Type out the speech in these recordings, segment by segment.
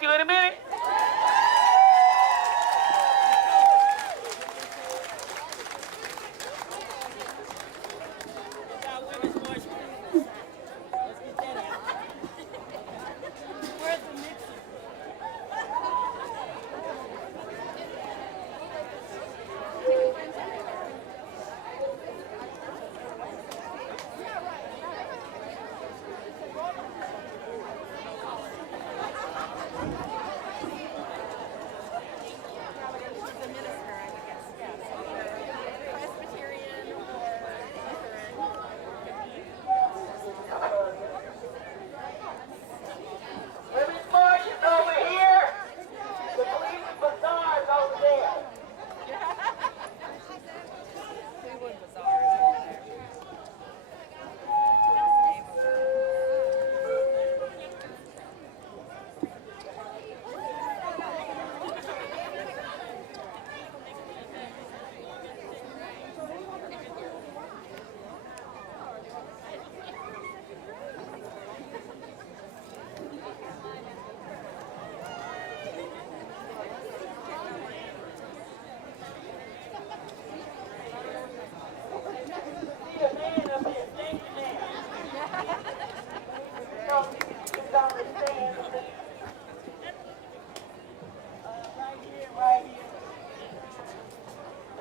with you in a minute.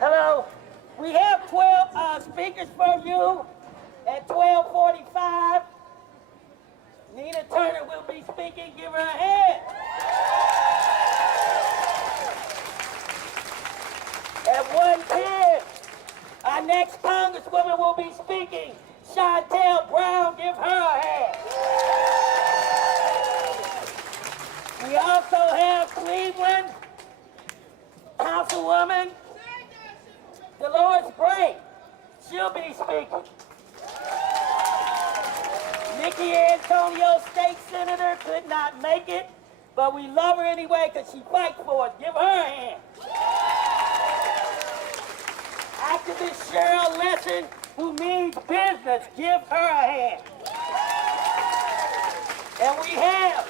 Hello. We have 12 speakers for you at 12:45. Nina Turner will be speaking. Give her a hand. At 1:10, our next Congresswoman will be speaking. Chantel Brown, give her a hand. We also have Cleveland Councilwoman Dolores. She'll be speaking. Nikki Antonio, state senator, could not make it, but we love her anyway because she fights for us. Give her a hand. Activist Cheryl Lesson, who means business, give her a hand. And we have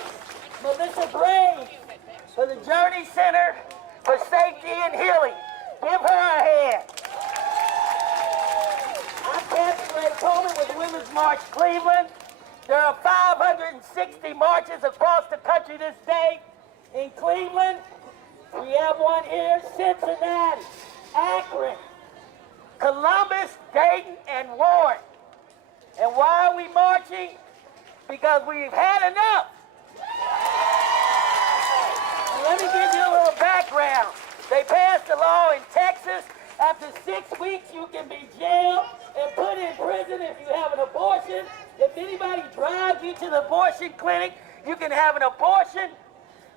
Melissa Graves for the Journey Center for Safety and Healing. Give her a hand. I'm Kathy Ray Coleman with Women's March Cleveland. There are 560 marches across the country this day. In Cleveland, we have one here, Cincinnati, Akron, Columbus, Dayton, and Warren. And why are we marching? Because we've had enough. And let me give you a little background. They passed a law in Texas. After 6 weeks, you can be jailed and put in prison if you have an abortion. If anybody drives you to the abortion clinic, you can have an abortion.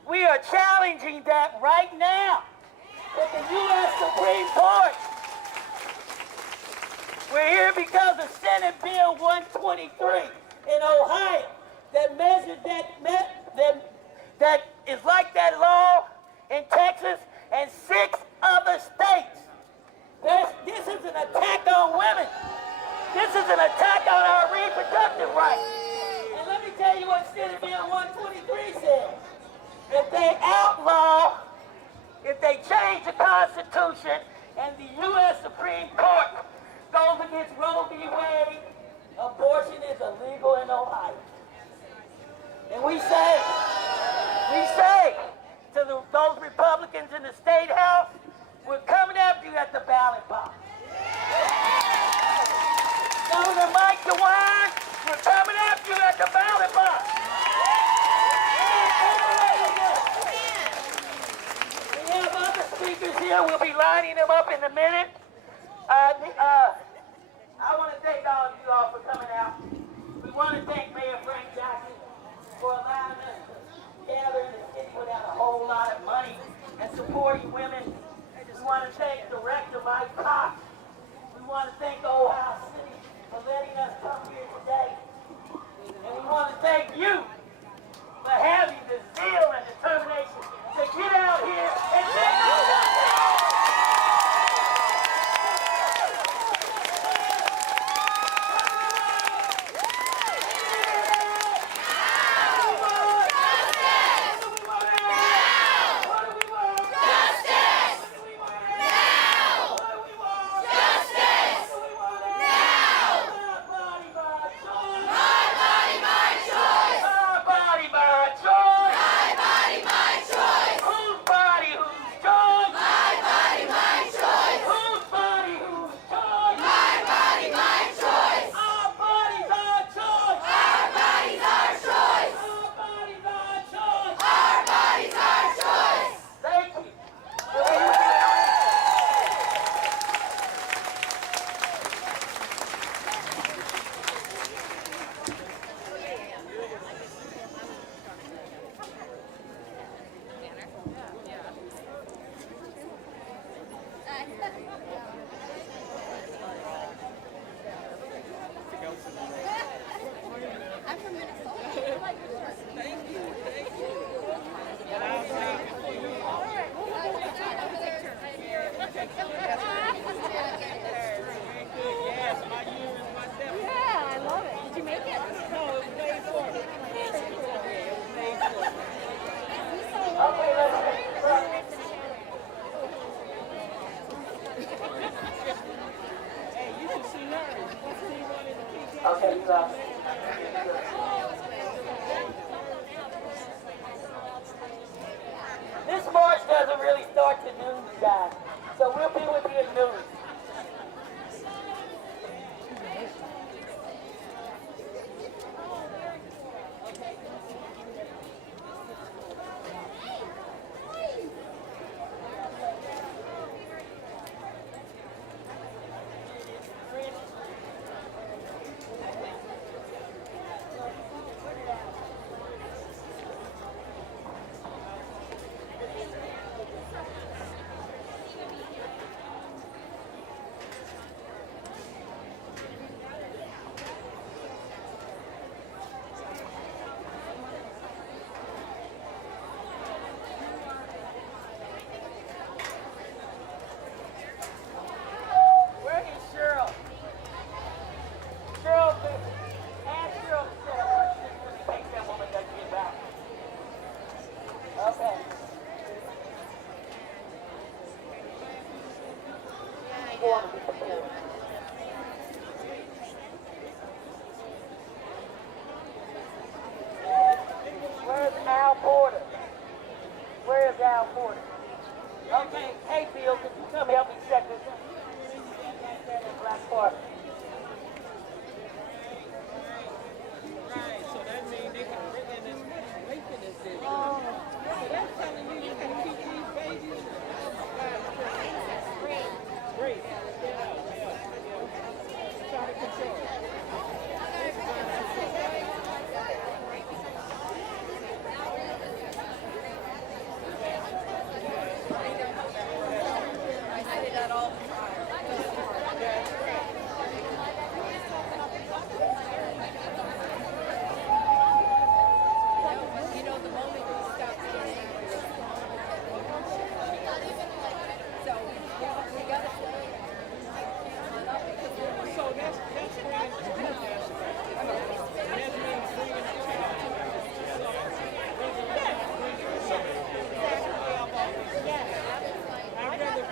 We are challenging that right now with the U.S. Supreme Court. We're here because of Senate Bill 123 in Ohio that measures that is like that law in Texas and 6 other states. This is an attack on women. This is an attack on our reproductive rights. And let me tell you what Senate Bill 123 says. If they change the Constitution and the U.S. Supreme Court goes against Roe v. Wade, abortion is illegal in Ohio. And we say to those Republicans in the State House, we're coming after you at the ballot box. Governor Mike DeWine, we're coming after you at the ballot box. We have other speakers here. We'll be lining them up in a minute. I want to thank all of you all for coming out. We want to thank Mayor Frank Johnson for allowing us to gather in the city without a whole lot of money and supporting women. We want to thank Director Mike Cox. We want to thank Ohio City for letting us come here today. And we want to thank you for having the zeal and determination to get out here and make it up. doesn't really start to noon, guys. So we'll be with you at noon. Where's Al Porter? Where is Al Porter? Okay, hey Bill, could you come help me check this out? Black Park. Right, so that means they can bring in as much bacon as this. So that's telling you you can keep these babies great. Yeah. Try to control. I say that all the time. You know, the moment you stop eating, so we got to stay. So that's bringing the food aspect. That means bringing the child to the I'd rather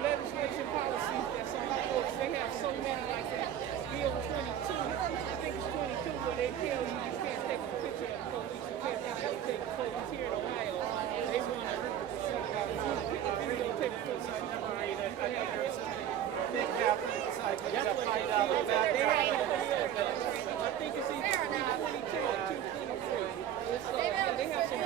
legislation policies that some folks, they have so many like that. Bill 22, I think it's 22, where they tell you you can't take a picture of the police, you can't take the police here in Ohio. They want to videotape the police. I think it's either 222 or 223. They have some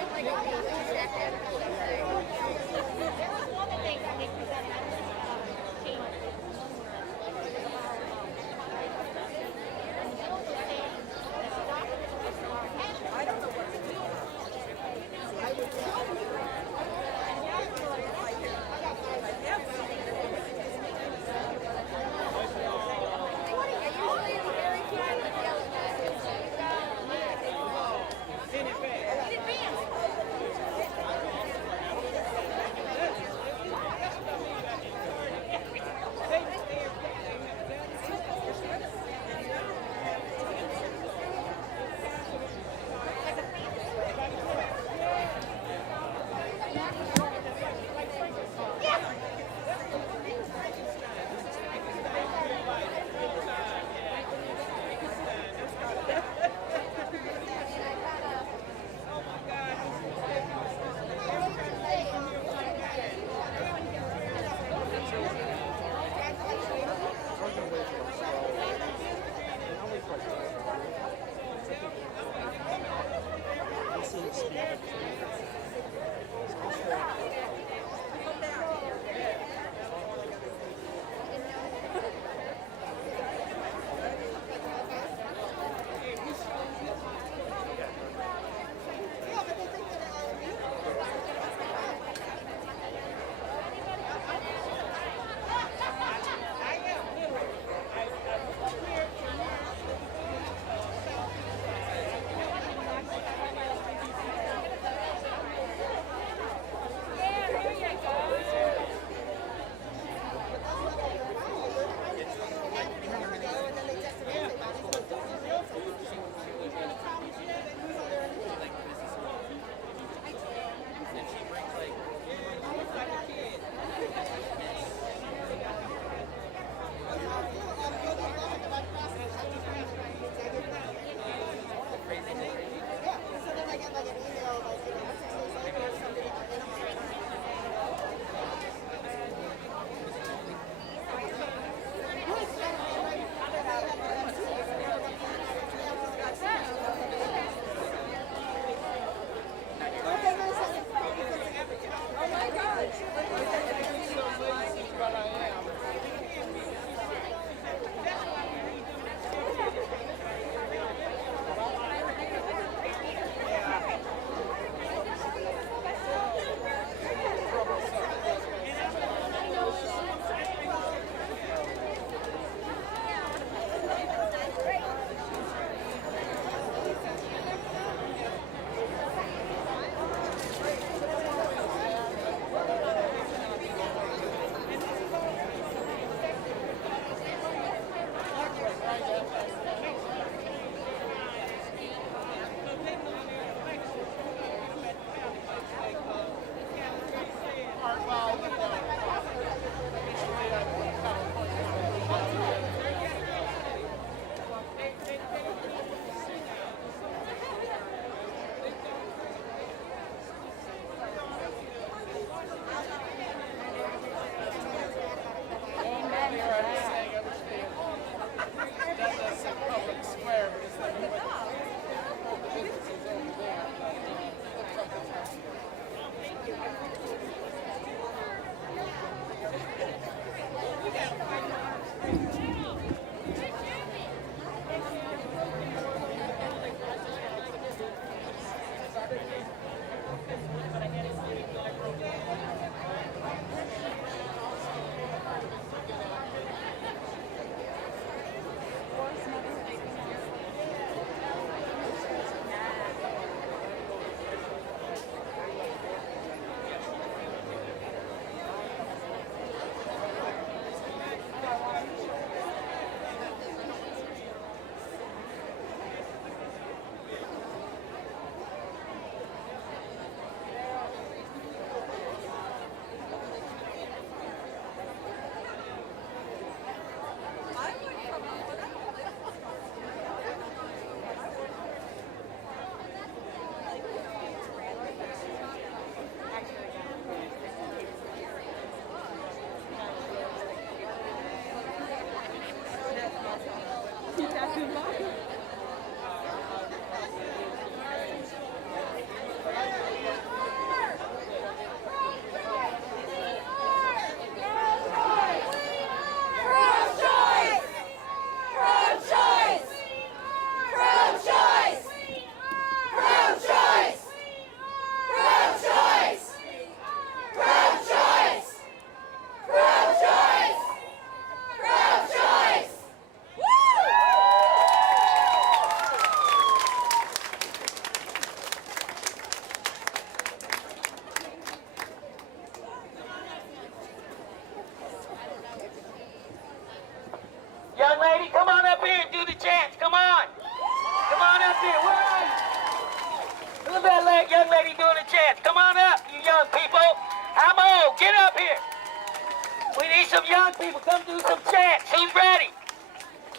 some young people come do some chants. Who's ready?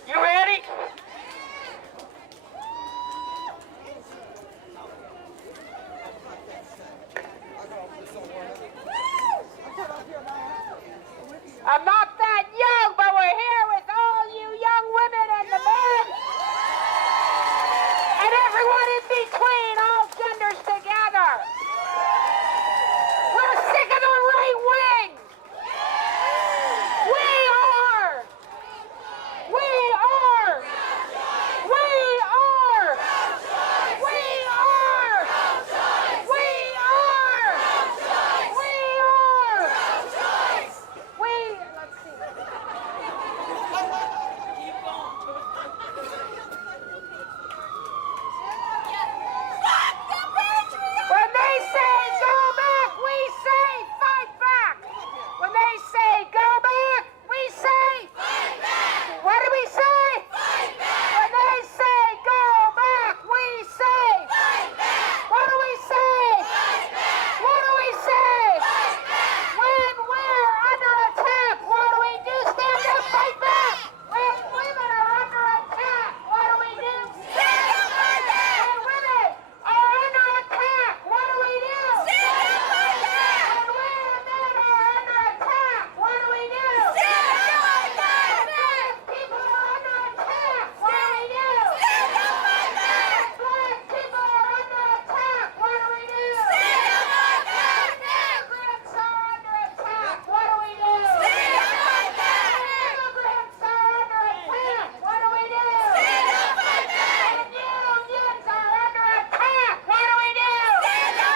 You ready? I'm not that young, but we're here with all you young women and the men. And everyone in between, all genders together. We're sick of the right wing. We are. We are. We are. We are. We are. We are. Let's see. When they say go back, we say fight back. When they say go back, we say fight back. What do we say? Fight back. When they say go back, we say fight back. What do we say? Fight back. What do we say? Fight back. When we're under attack, what do we do? Stand up, fight back. When women are under attack, what do we do? Stand up, fight back. When women are under attack, what do we do? Stand up, fight back. When men are under attack, what do we do? Stand up, fight back. When people are under attack, what do we do? Stand up, fight back. When people are under attack, what do we do? Stand up, fight back. Immigrants are under attack, what do we do? Stand up, fight back. Immigrants are under attack, what do we do? Stand up, fight back. Unions are under attack, what do we do? Stand up, fight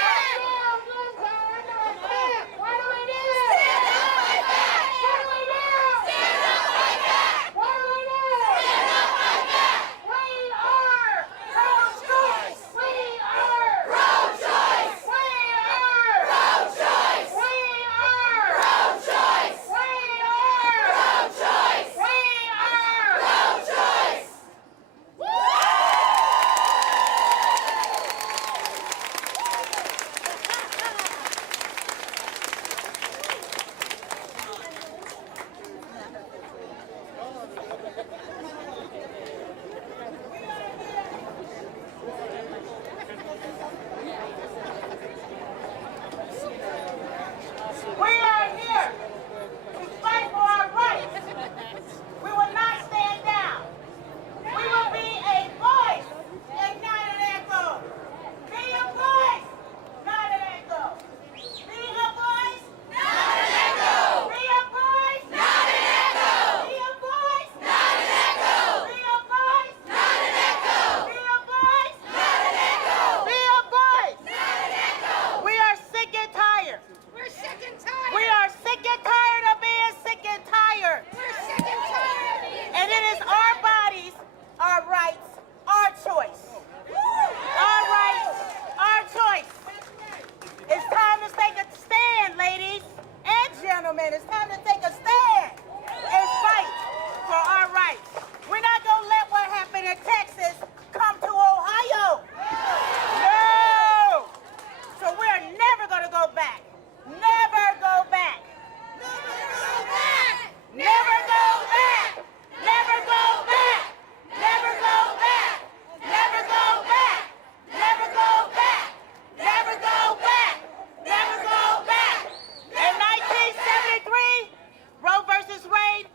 back. Unions are under attack, what do we do? Stand up, fight back. What do we do? Stand up, fight back. What do we do? Stand up, fight back. We are pro-choice. We are pro-choice. We are pro-choice. We are pro-choice. We are pro-choice. We are pro-choice. We are here to fight for our rights. We will not stand down. We will be a voice and not an echo. Be a voice, not an echo. Be a voice, not an echo. Be a voice, not an echo. Be a voice, not an echo. Be a voice, not an echo. Be a voice, not an echo. Be a voice, not an echo. We are sick and tired. We're sick and tired. We are sick and tired of being sick and tired. We're sick and tired of being And it is our bodies, our rights, our choice. Our rights, our choice. It's time to take a stand, ladies and gentlemen. It's time to take a stand and fight for our rights. We're not going to let what happened in Texas come to Ohio. No! So we're never going to go back. Never go back. Never go back. Never go back. Never go back. Never go back. Never go back. Never go back. Never go back. Never go back. In 1973, Roe versus Wade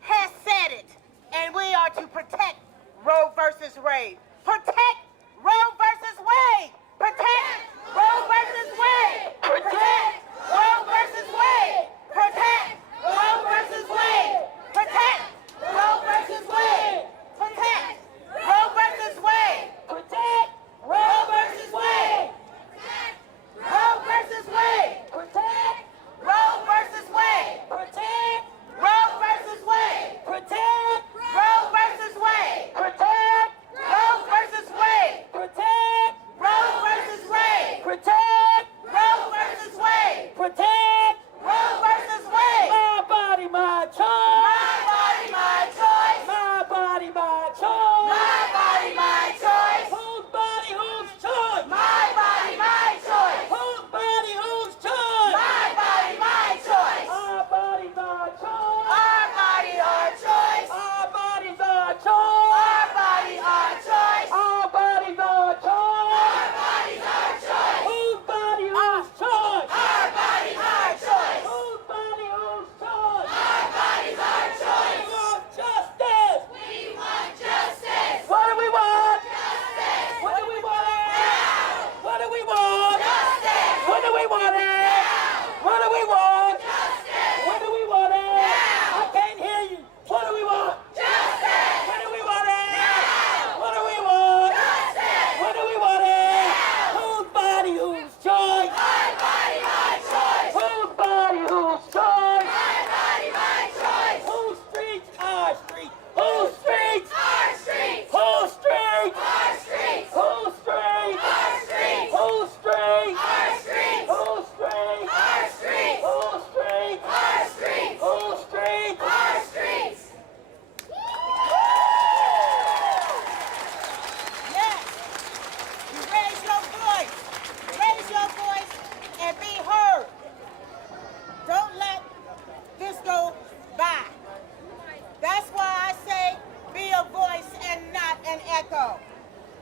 has said it, and we are to protect Roe versus Wade. Protect Roe versus Wade. Protect Roe versus Wade. Protect Roe versus Wade. Protect Roe versus Wade. Protect Roe versus Wade. Protect Roe versus Wade. Protect Roe versus Wade. Roe versus Wade. Protect Roe versus Wade. Protect Roe versus Wade. Protect Roe versus Wade. Protect Roe versus Wade.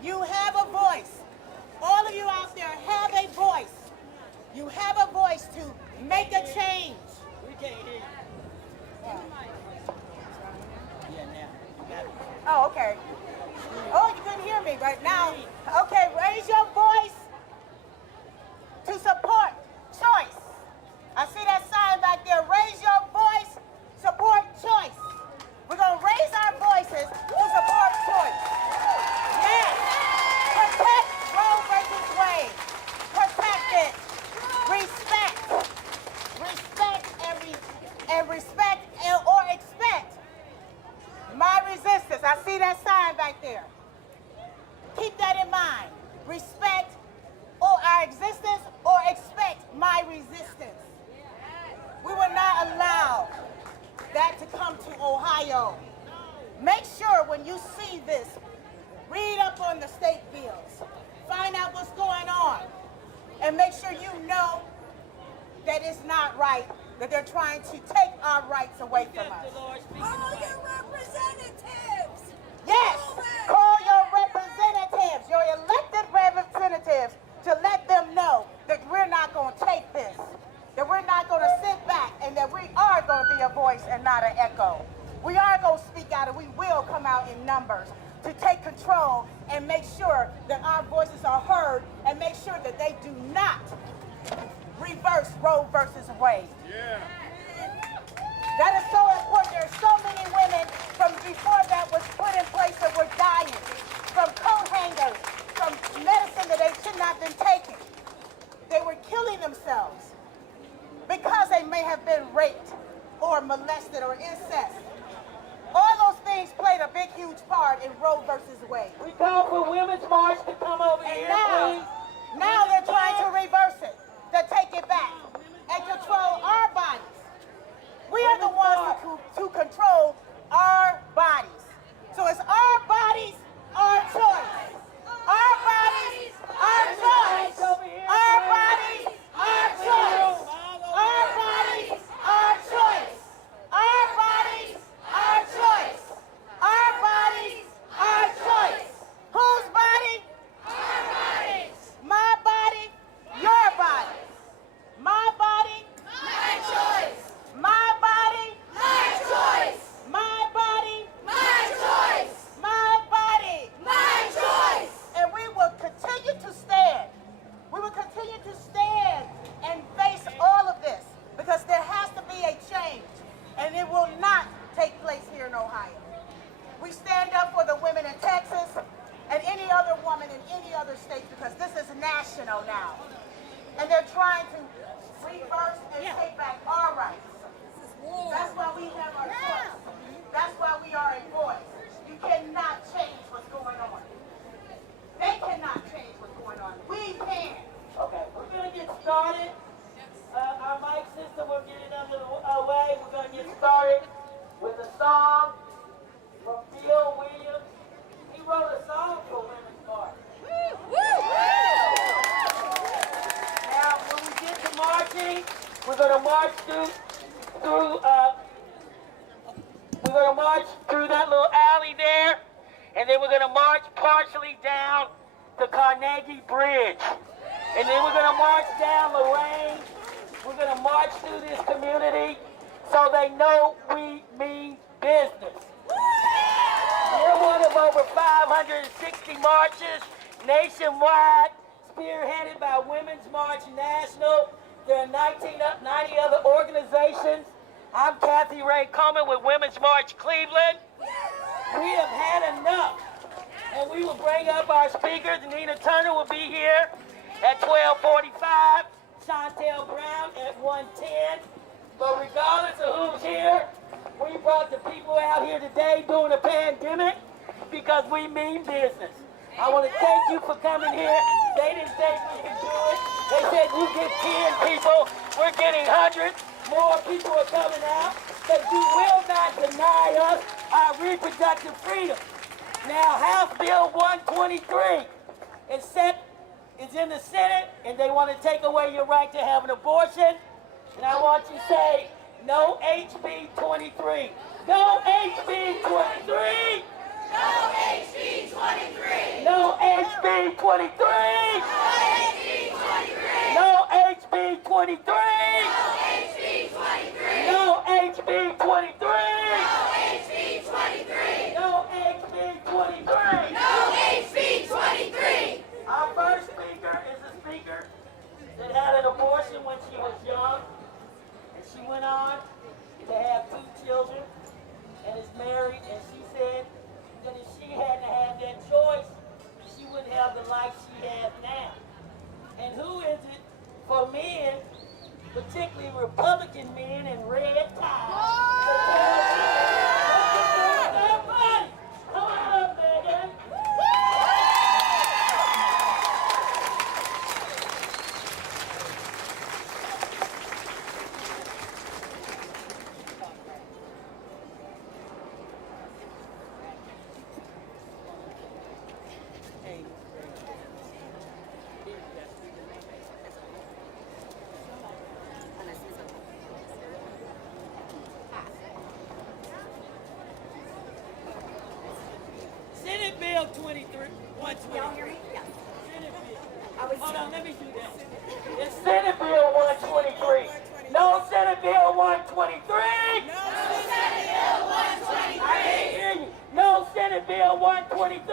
You have a voice. All of you out there have a voice. You have a voice to make a change. We can't hear you. Yeah, now. You got it. Oh, okay. Oh, you couldn't hear me, but now, okay, raise your voice to support choice. I see that sign back there. Raise your voice, support choice. We're going to raise our voices to support choice. Yes. Protect Roe versus Wade. Protect it. Respect. Respect or expect my resistance. I see that sign back there. Keep that in mind. Respect or our existence or expect my resistance. We will not allow that to come to Ohio. Make sure when you see this, read up on the state bills. Find out what's going on. And make sure you know that it's not right, that they're trying to take our rights away from us. Call your representatives. Yes, call your representatives, your elected representatives, to let them know that we're not going to take this, that we're not going to sit back, and that we are going to be a voice and not an echo. We are going to speak out, and we will come out in numbers to take control and make sure that our voices are heard and make sure that they do not reverse Roe versus Wade. Yeah. That is so important. There are so many women from before that was put in place that were dying from coat hangers, from medicine that they should not have been taking. They were killing themselves because they may have been raped or molested or incest. All those things played a big, huge part in Roe versus Wade. We call for Women's March to come over And here, please. now they're trying to reverse it, to take it back and control our bodies. We are the ones to control our bodies. So it's our bodies, our choice. Our bodies, our choice. Our bodies, our choice. Our bodies, our choice. Our bodies, our choice. Our bodies, our choice. Whose body? Our bodies. My body, your body. My body, my choice. My body, my choice. My body, my choice. My body, my choice. And we will continue to stand. We will continue to stand and face all of this because there has to be a change, and it will not take place here in Ohio. We stand up for the women in Texas and any other woman in any other state because this is national now. And they're trying to reverse and take back our rights. That's why we have our choice. That's why we are a voice. You cannot change what's going on. They cannot change what's going on. We can. Okay, we're going to get started. Our mic system will get it out of the way. We're going to get started with a song from Bill Williams. He wrote a song for Women's March. Now, when we get to marching, we're going to march through that little alley there, and then we're going to march partially down to Carnegie Bridge. And then we're going to march down Lorraine. We're going to march through this community so they know we mean business. We're one of over 560 marches nationwide, spearheaded by Women's March National. There are 90 other organizations. I'm Kathy Ray Coleman with Women's March Cleveland. We have had enough, and we will bring up our speakers. Nina Turner will be here at 12:45, Chantel Brown at 1:10. But regardless of who's here, we brought the people out here today during the pandemic because we mean business. I want to thank you for coming here. They didn't think we could do it. They said you get 10 people, we're getting hundreds. More people are coming out, but you will not deny us our reproductive freedom. Now, House Bill 123 is in the Senate, and they want to take away your right to have an abortion. And I want you to say, no HB 23. No HB 23. No HB 23. No HB 23! No HB 23! No HB 23! No HB 23! Our first speaker is a speaker that had an abortion when she was young, and she went on to have 2 children and is married, and she said that if she hadn't had that choice, she wouldn't have the life she has now. And who is it for men, particularly Republican men in red ties? Everybody, come on up, Megan. Senate Bill 23, 123. Y'all hear me? Yeah. Senate Bill. I was Hold on, let me do that. It's Senate Bill 123. No Senate Bill 123. I can't hear you. No Senate Bill 123.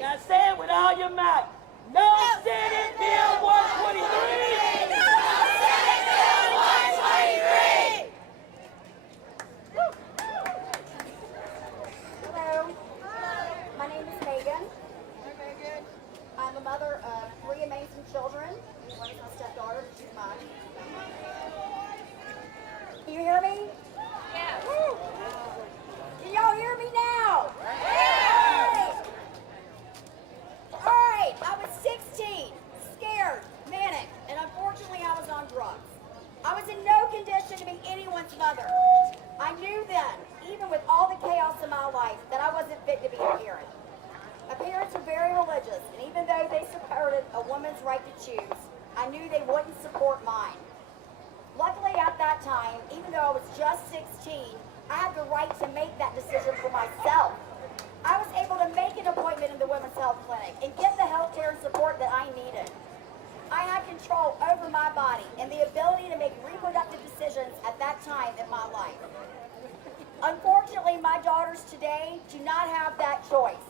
Now say it with all your might. No Senate Bill 123. Hello. My name is Megan. I'm a mother of 3 amazing children. One is my stepdaughter, she's mine. Can you hear me? Yeah. Woo. Can y'all hear me now? Yeah. All right. I was 16, scared, manic, and unfortunately I was on drugs. I was in no condition to be anyone's mother. I knew then, even with all the chaos in my life, that I wasn't fit to be a parent. My parents were very religious, and even though they supported a woman's right to choose, I knew they wouldn't support mine. Luckily at that time, even though I was just 16, I had the right to make that decision for myself. I was able to make an appointment in the Women's Health Clinic and get the health care and support that I needed. I had control over my body and the ability to make reproductive decisions at that time in my life. Unfortunately, my daughters today do not have that choice.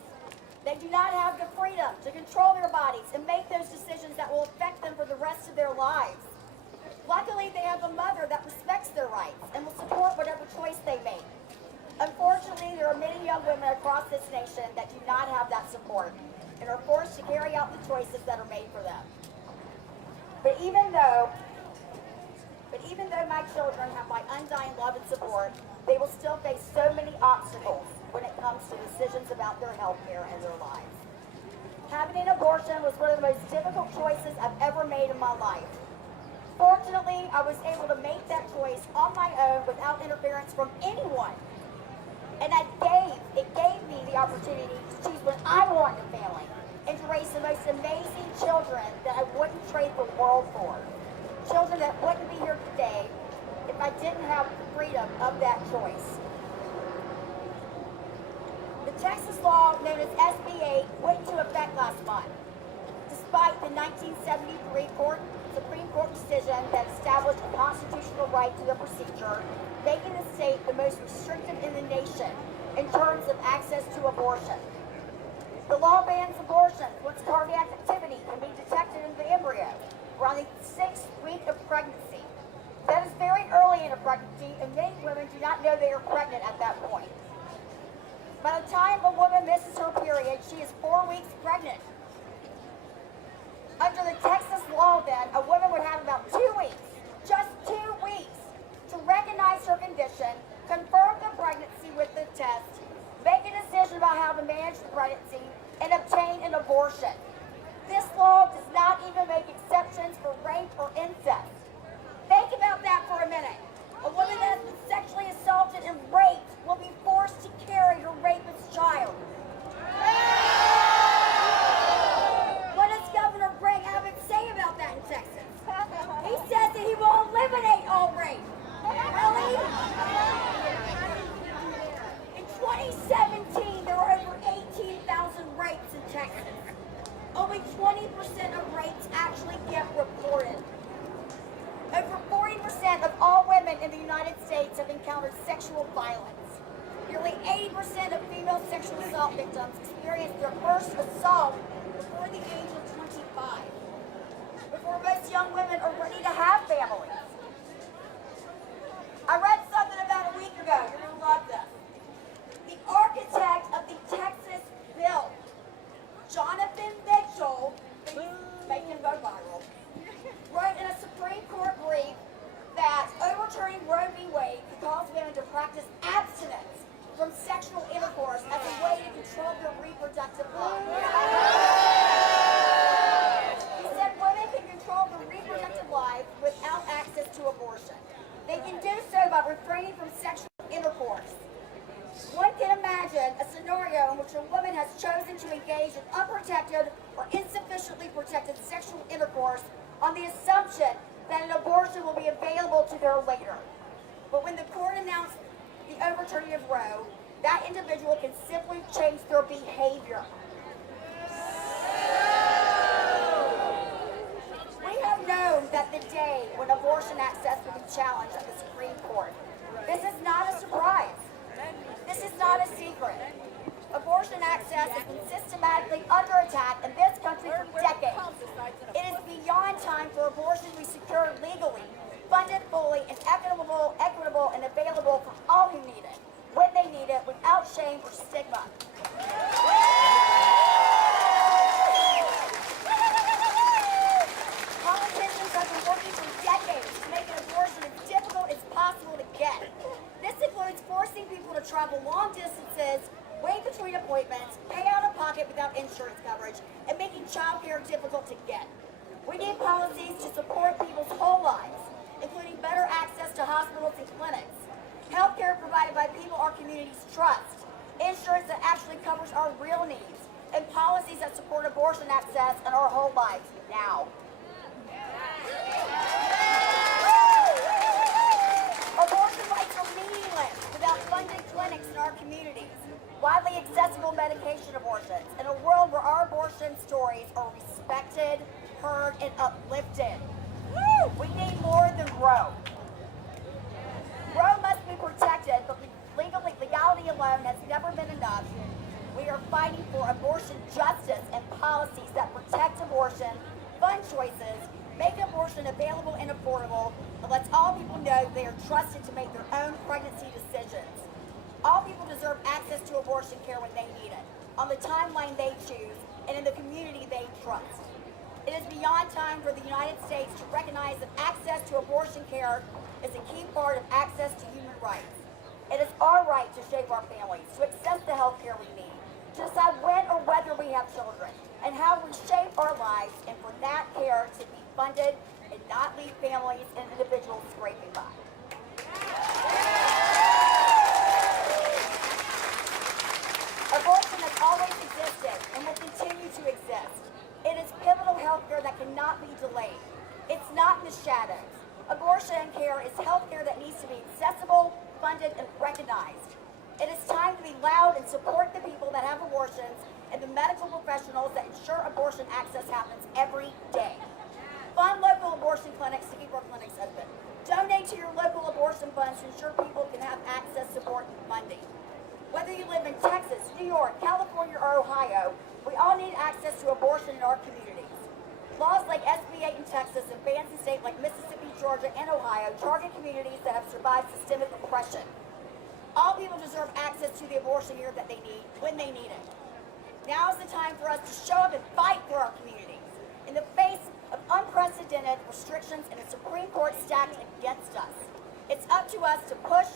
They do not have the freedom to control their bodies and make those decisions that will affect them for the rest of their lives. Luckily, they have a mother that respects their rights and will support whatever choice they make. Unfortunately, there are many young women across this nation that do not have that support and are forced to carry out the choices that are made for them. But even though my children have my undying love and support, they will still face so many obstacles when it comes to decisions about their health care and their lives. Having an abortion was one of the most difficult choices I've ever made in my life. Fortunately, I was able to make that choice on my own without interference from anyone. And it gave me the opportunity to choose what I want in a family and to raise the most amazing children that I wouldn't trade the world for. Children that wouldn't be here today if I didn't have the freedom of that choice. The Texas law known as SB 8 went into effect last month, despite the 1973 Supreme Court decision that established a constitutional right to the procedure, making the state the most restrictive in the nation in terms of access to abortion. The law bans abortion once cardiac activity can be detected in the embryo around the 6th week of pregnancy. That is very early in a pregnancy, and many women do not know they are pregnant at that point. By the time a woman misses her period, she is 4 weeks pregnant. Under the Texas law then, a woman would have about 2 weeks, just 2 weeks, to recognize her condition, confirm the pregnancy with the test, make a decision about how to manage the pregnancy, and obtain an abortion. This law does not even make exceptions for rape or incest. Think about that for a minute. A woman that has been sexually assaulted and raped will be forced to carry her rapist's child. What does Governor Greg Abbott say about that in Texas? He says that he will eliminate all rape. Really? In 2017, there were over 18,000 Texas. Only 20% of rapes actually get reported. Over 40% of all women in the United States have encountered sexual violence. Nearly 80% of female sexual assault victims experience their first assault before the age of 25, before most young women are ready to have families. I read something about a week ago. You're going to love this. The architect of the Texas bill, Jonathan Mitchell, make him go viral, wrote in a Supreme Court brief that overturning Roe v. Wade could cause women to practice abstinence from sexual intercourse as a way to control their reproductive life. He said women can control their reproductive life without access to abortion. They can do so by refraining from sexual intercourse. One can imagine a scenario in which a woman has chosen to engage in unprotected or insufficiently protected sexual intercourse on the assumption that an abortion will be available to her later. But when the court announced the overturning of Roe, that individual can simply change their behavior. We have known that the day when abortion access will be challenged at the Supreme Court. This is not a surprise. This is not a secret. Abortion access has been systematically under attack in this country for decades. It is beyond time for abortion to be secured legally, funded fully, and equitable, and available for all who need it, when they need it, without shame or stigma. Politicians have been working for decades to make an abortion as difficult as possible to get. This includes forcing people to travel long distances, wait between appointments, pay out of pocket without insurance coverage, and making childcare difficult to get. We need policies to support people's whole lives, including better access to hospitals and clinics, health care provided by people our communities trust, insurance that actually covers our real needs, and policies that support abortion access in our whole lives now. Abortion rights are meaningless without funded clinics in our communities, widely accessible medication abortions, and a world where our abortion stories are respected, heard, and uplifted. We need more than Roe. Roe must be protected, but legality alone has never been enough. We are fighting for abortion justice and policies that protect abortion, fund choices, make abortion available and affordable, and lets all people know they are trusted to make their own pregnancy decisions. All people deserve access to abortion care when they need it, on the timeline they choose, and in the community they trust. It is beyond time for the United States to recognize that access to abortion care is a key part of access to human rights. It is our right to shape our families, to access the health care we need, to decide when or whether we have children, and how we shape our lives, and for that care to be funded and not leave families and individuals scraping by. Abortion has always existed and will continue to exist. It is pivotal health care that cannot be delayed. It's not in the shadows. Abortion care is health care that needs to be accessible, funded, and recognized. It is time to be loud and support the people that have abortions and the medical professionals that ensure abortion access happens every day. Fund local abortion clinics to keep our clinics open. Donate to your local abortion funds to ensure people can have access, support, and funding. Whether you live in Texas, New York, California, or Ohio, we all need access to abortion in our communities. Laws like SB 8 in Texas and bans in states like Mississippi, Georgia, and Ohio target communities that have survived systemic oppression. All people deserve access to the abortion care that they need when they need it. Now is the time for us to show up and fight for our communities in the face of unprecedented restrictions and a Supreme Court stacked against us. It's up to us to push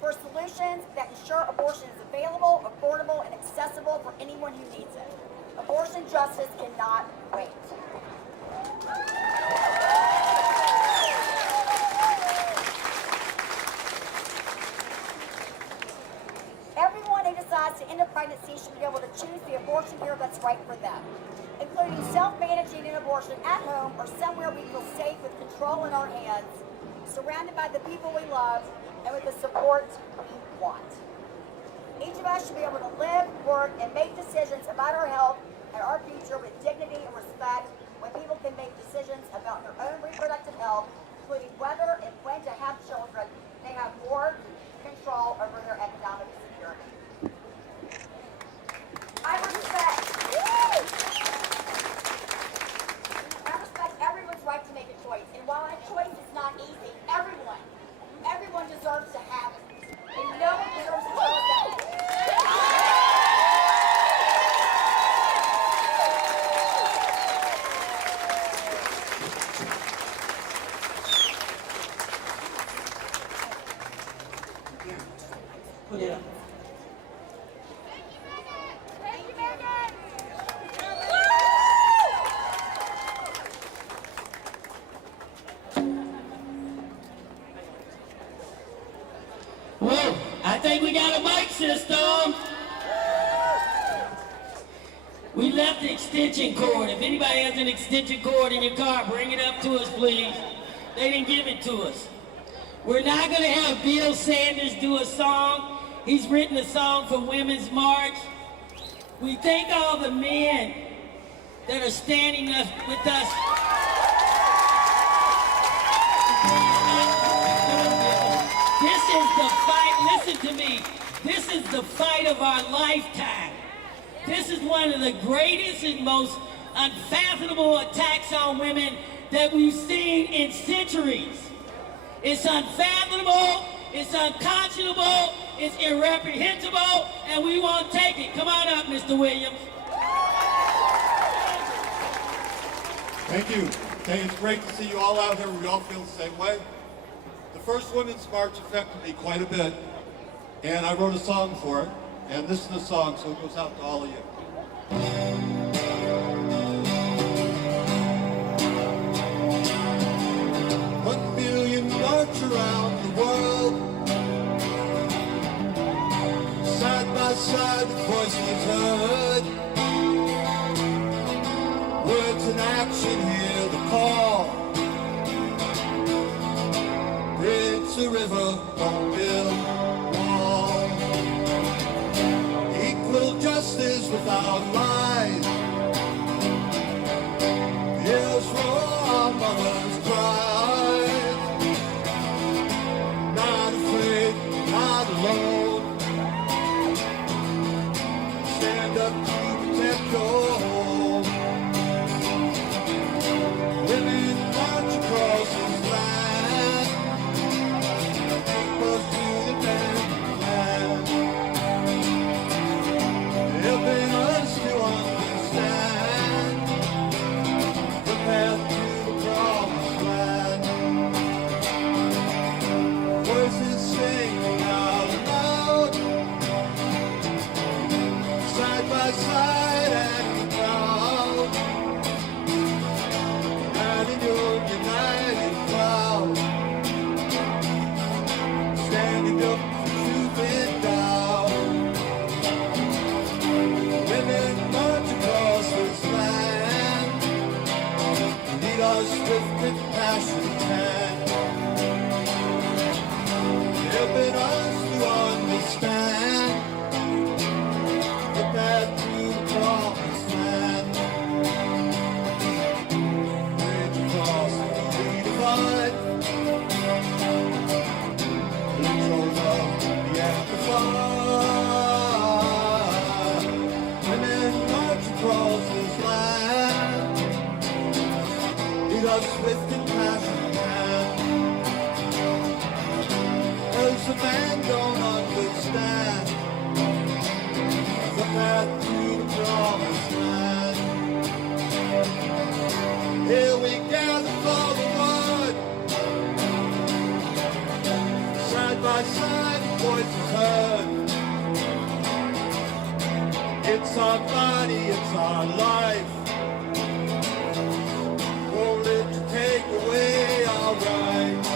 for solutions that ensure abortion is available, affordable, and accessible for anyone who needs it. Abortion justice cannot wait. Everyone who decides to end a pregnancy should be able to choose the abortion care that's right for them, including self-managing an abortion at home or somewhere we feel safe with control in our hands, surrounded by the people we love, and with the support we want. Each of us should be able to live, work, and make decisions about our health and our future with dignity and respect. When people can make decisions about their own reproductive health, including whether and when to have children, they have more control over their economic security. I respect everyone's right to make a choice. And while that choice is not easy, everyone deserves to have it. And no one deserves to tell us that. Put it up. Thank you, Megan. Whoa, I think we got a mic system. We left the extension cord. If anybody has an extension cord in your car, bring it up to us, please. They didn't give it to us. We're not going to have Bill Sanders do a song. He's written a song for Women's March. We thank all the men that are standing with us. This is the fight. Listen to me. This is the fight of our lifetime. This is one of the greatest and most unfathomable attacks on women that we've seen in centuries. It's unfathomable, it's unconscionable, it's irreprehensible, and we won't take it. Come on up, Mr. Williams. Thank you. Hey, it's great to see you all out here. We all feel the same way. The first Women's March affected me quite a bit, and I wrote a song for it, and this is the song, so it goes out to all of you. 1 billion march around the world. Side by side, the voice was heard. Words in action, hear the call. Bridge the river, don't build wall. Equal justice without lies. Here's for our mothers' cries. Not afraid, not alone. Stand up to protect your home. Women march across this land. People's to the land. Helping us to understand the path to the promised land. Voices singing out loud, side by side and proud, and in your united crowd, standing up for truth and doubt. Women march across this land, lead us with compassionate hand, helping us to understand the path to the promised land. Bridge across the divide, control of the amplified. Women march across this land, lead us with compassionate hand. As the man don't understand the path to the promised land. Here we gather for the word, side by side, voices heard. It's our body, it's our life. Won't let you take away our rights.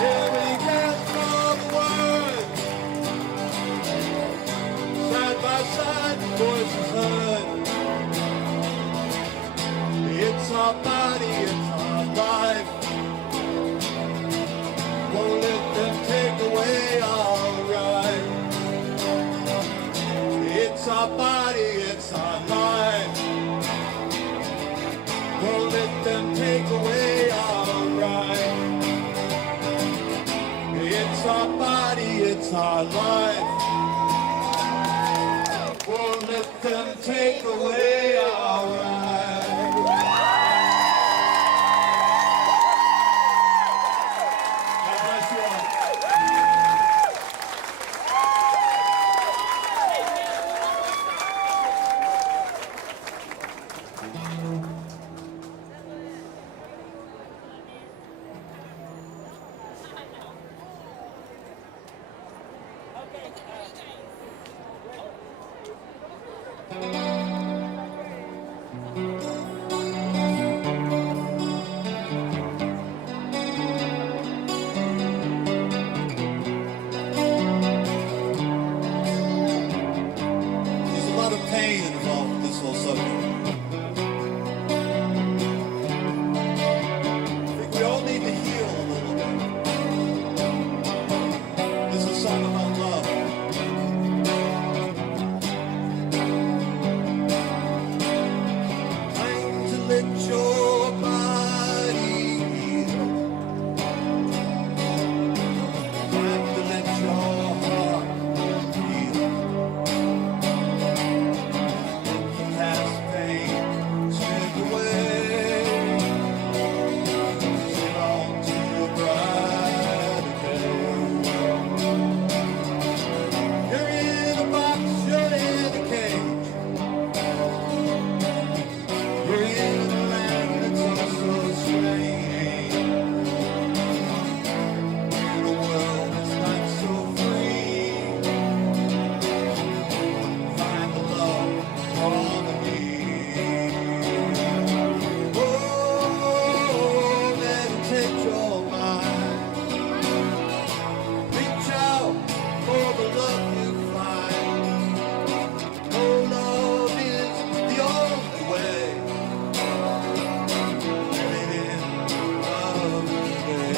Here we gather for the word, side by side, voices heard. It's our body, it's our life. Won't let them take away our rights. body, it's our life. Won't let them take away our right. It's our body, it's our life. Won't let them take away our right. God bless you all. There's a lot of pain involved with this whole subject. I think we all need to heal a little bit. This is a song about love. Time to let your body heal. Time to let your heart heal. Past pain, strip away. Sit on to a brighter day. You're in a box, you're in a cage. You're in a land that's all so strange. In a world that's not so free. Find the love all the need. Oh, meditate your mind. Reach out for the love you find. Oh, love is the only way. Living in love today.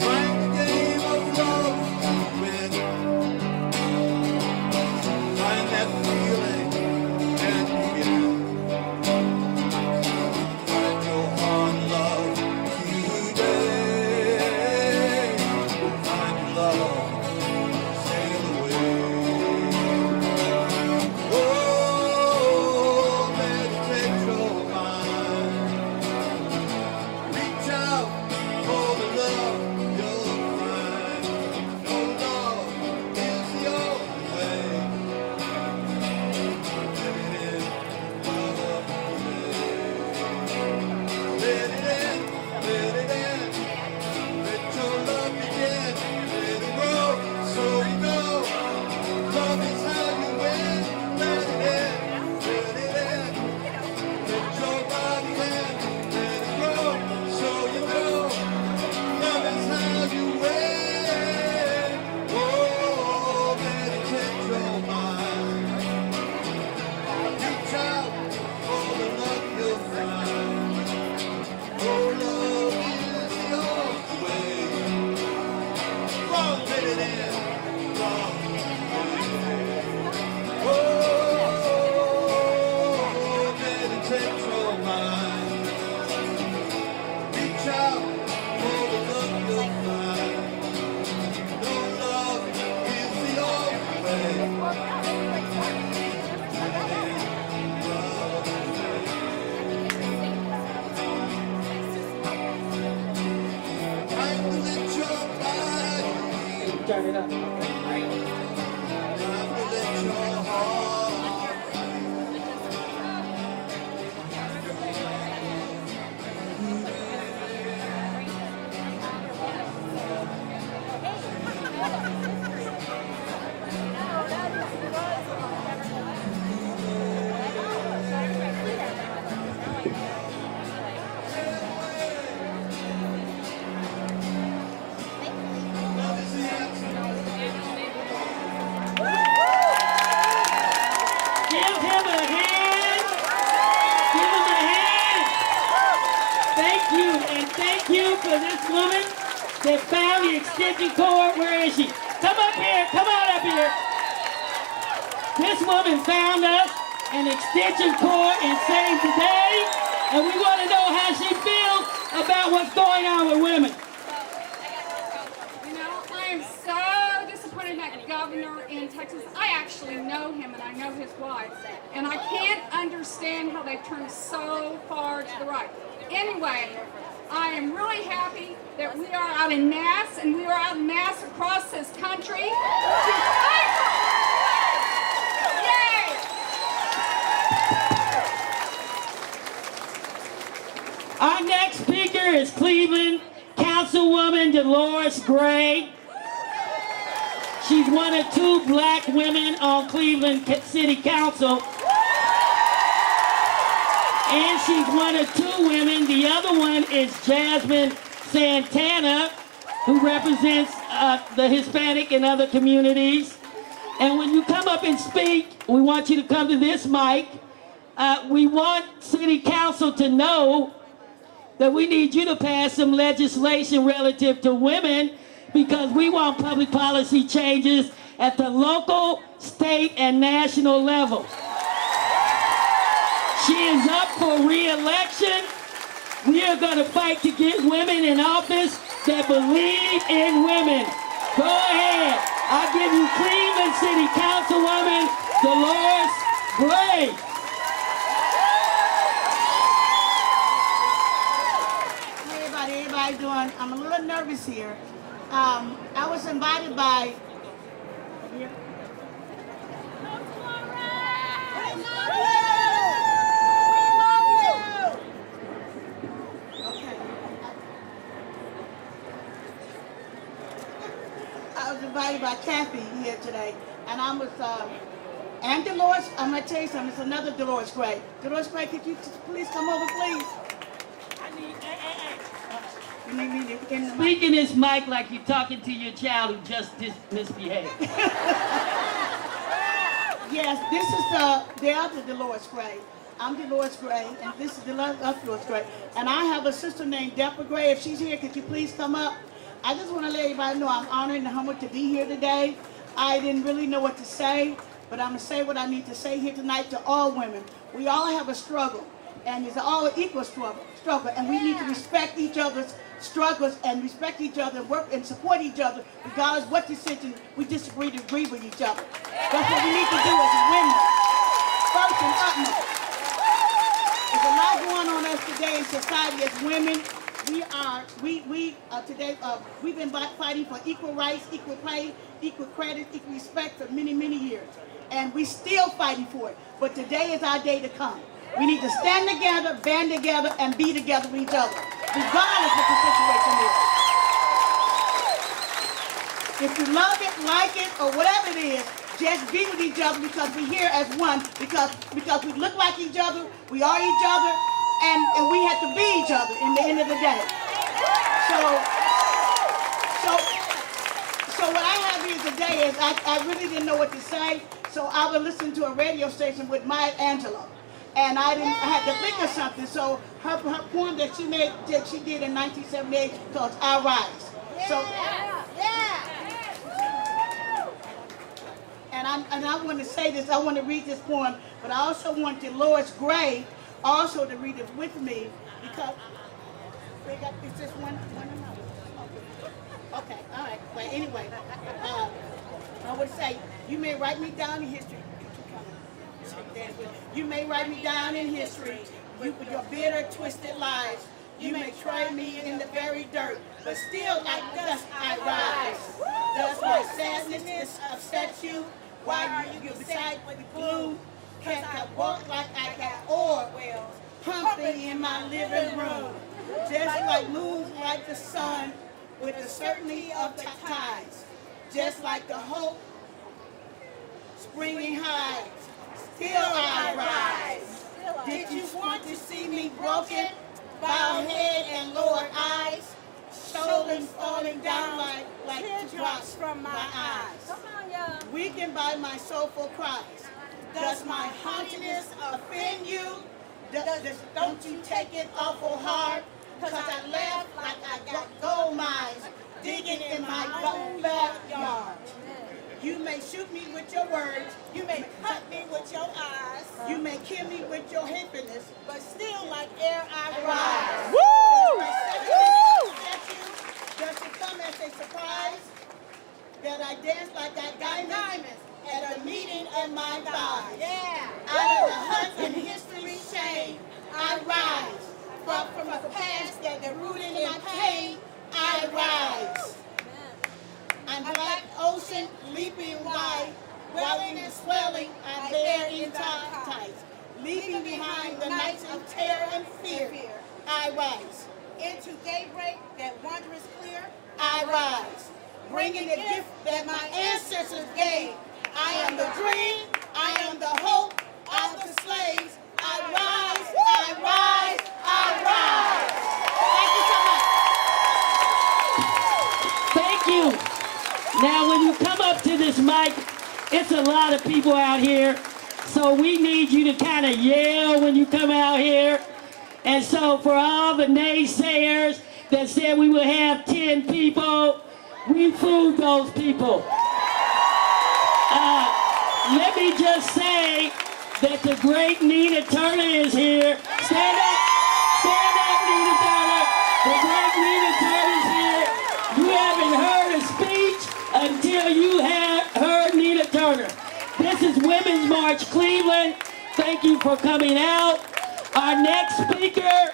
Find the game of love to win. Find that feeling and begin. Find your heart love today. Find your love, sail away. Oh, meditate your mind. Reach out for the love you'll find. No love is the only way. Living in love today. Let it in, let it in. Let your love begin. Let it grow so you know. Love is how you win. Let it in, let it in. Let your body in. Let it grow so you know. Love is how you win. Oh, meditate your mind. Reach out for the love you'll find. Oh, love is the only way. Wrong, let it in. Wrong, let it in. Oh, meditate your mind. Reach out for the love you'll find. No love is the only way. Time to let your body heal. Turn it up. Time to let your heart love is the answer. Give him a hand. Give him a hand. Thank you, and thank you for this woman that found the extension cord. Where is she? Come up here. Come on up here. This woman found us an extension cord in Save Today, and we want to know how she feels about what's going on with women. You know, I am so disappointed in that governor in Texas. I actually know him and I know his wife. And I can't understand how they've turned so far to the right. Anyway, I am really happy that we are out in mass, and we are out in mass across this country to fight for Yay! Our next speaker is Cleveland Councilwoman Dolores Gray. She's one of 2 black women on Cleveland City Council. And she's one of 2 women. The other one is Jasmine Santana, who represents the Hispanic and other communities. And when you come up and speak, we want you to come to this mic. We want City Council to know that we need you to pass some legislation relative to women, because we want public policy changes at the local, state, and national level. She is up for re-election. We are going to fight to get women in office that believe in women. Go ahead. I'll give you Cleveland City Councilwoman Dolores Gray. Hey everybody doing? I'm a little nervous here. I was invited by. I was invited by Kathy here today, and I was, and Dolores, I'm gonna tell you something, it's another Dolores Gray. Dolores Gray, could you please come over, please? You need me to in the mic. Speak in this mic like you're talking to your child who just misbehaved. Yes, this is the other Dolores Gray. I'm Dolores Gray, and this is the other Dolores Gray. And I have a sister named Deborah Gray. If she's here, could you please come up? I just want to let everybody know I'm honored and humbled to be here today. I didn't really know what to say, but I'm going to say what I need to say here tonight to all women. We all have a struggle, and it's all equal struggle, and we need to respect each other's struggles and respect each other and work and support each other regardless what decision we disagree to agree with each other. That's what we need to do as women, first and utmost. There's a lot going on us today in society as women. We've been fighting for equal rights, equal pay, equal credit, equal respect for many, many years. And we're still fighting for it. But today is our day to come. We need to stand together, band together, and be together with each other, regardless of what the situation is. If you love it, like it, or whatever it is, just be with each other because we're here as one, because we look like each other, we are each other, and we have to be each other in the end of the day. So what I have here today is I really didn't know what to say, so I was listening to a radio station with Maya Angelou. And I had to think of something. So her poem that she did in 1978 called "I Rise." So, and I want to say this. I want to read this poem, but I also want Dolores Gray also to read it with me because it's just one another. Okay, all right. Well, anyway, I would say you may write me down in history. You may write me down in history, with your bitter, twisted lies. You may try me in the very dirt, but still like dust I rise. Does my sadness upset you? Why are you beside with gloom? Can't I walk like I got oil wells pumping in my living room? Just like moons like the sun, with the certainty of the tides. Just like the hope springing high. Still I rise. Did you want to see me broken, bowed head and lowered eyes, shoulders falling down like teardrops from my eyes? Weakened by my soulful cries. Does my haughtiness offend you? Don't you take it awful hard? Cause I left like I got gold mines digging in my own backyard. You may shoot me with your words. You may cut me with your eyes. You may kill me with your happiness. But still, like air, I rise. Woo! Does it come as a surprise that I dance like I got diamonds at a meeting of my thighs? Yeah. Out of the hunt and history shame, I rise. From the past that are rooted in pain, I rise. I'm black ocean, leaping wide, welling and swelling, I'm there in tides. Leaving behind the nights of terror and fear, I rise. Into daybreak that wondrous clear, I rise. Bringing the gift that my ancestors gave. I am the dream, I am the hope of the slaves. I rise, I rise, I rise. Thank you so much. Thank you. Now, when you come up to this mic, it's a lot of people out here, so we need you to kind of yell when you come out here. And so for all the naysayers that said we would have 10 people, we fooled those people. Let me just say that the great Nina Turner is here. Stand up, Nina Turner. The great Nina Turner's here. You haven't heard a speech until you have heard Nina Turner. This is Women's March Cleveland. Thank you for coming out. Our next speaker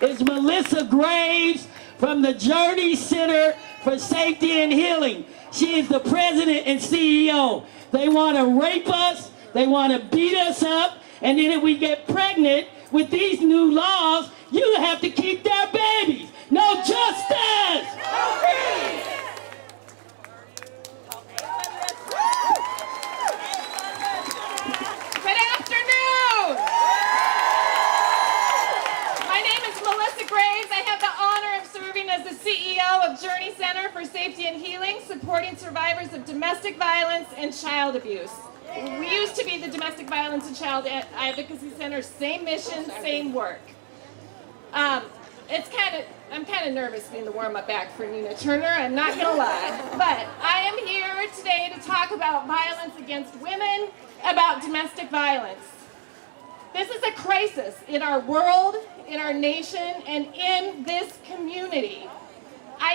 is Melissa Graves from the Journey Center for Safety and Healing. She is the president and CEO. They want to rape us, they want to beat us up, and then if we get pregnant with these new laws, you have to keep their babies. No justice! No peace! Good afternoon! My name is Melissa Graves. I have the honor of serving as the CEO of Journey Center for Safety and Healing, supporting survivors of domestic violence and child abuse. We used to be the Domestic Violence and Child Advocacy Center, same mission, same work. I'm kind of nervous being the warm-up act for Nina Turner, I'm not going to lie. But I am here today to talk about violence against women, about domestic violence. This is a crisis in our world, in our nation, and in this community.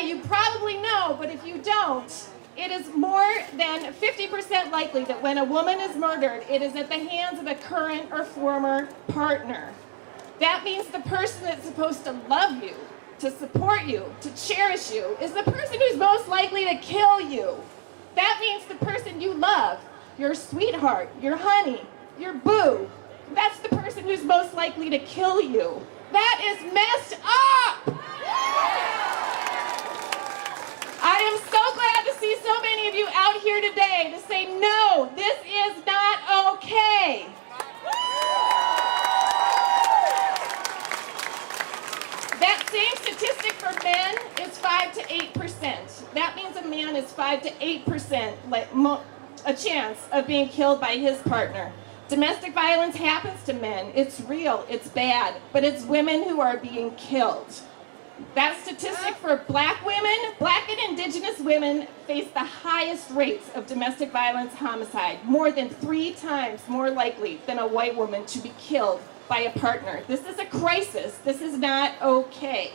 You probably know, but if you don't, it is more than 50% likely that when a woman is murdered, it is at the hands of a current or former partner. That means the person that's supposed to love you, to support you, to cherish you, is the person who's most likely to kill you. That means the person you love, your sweetheart, your honey, your boo, that's the person who's most likely to kill you. That is messed up! I am so glad to see so many of you out here today to say, no, this is not okay. That same statistic for men is 5 to 8%. That means a man is 5 to 8% a chance of being killed by his partner. Domestic violence happens to men. It's real, it's bad, but it's women who are being killed. That statistic for black women, black and indigenous women face the highest rates of domestic violence homicide, more than 3 times more likely than a white woman to be killed by a partner. This is a crisis. This is not okay.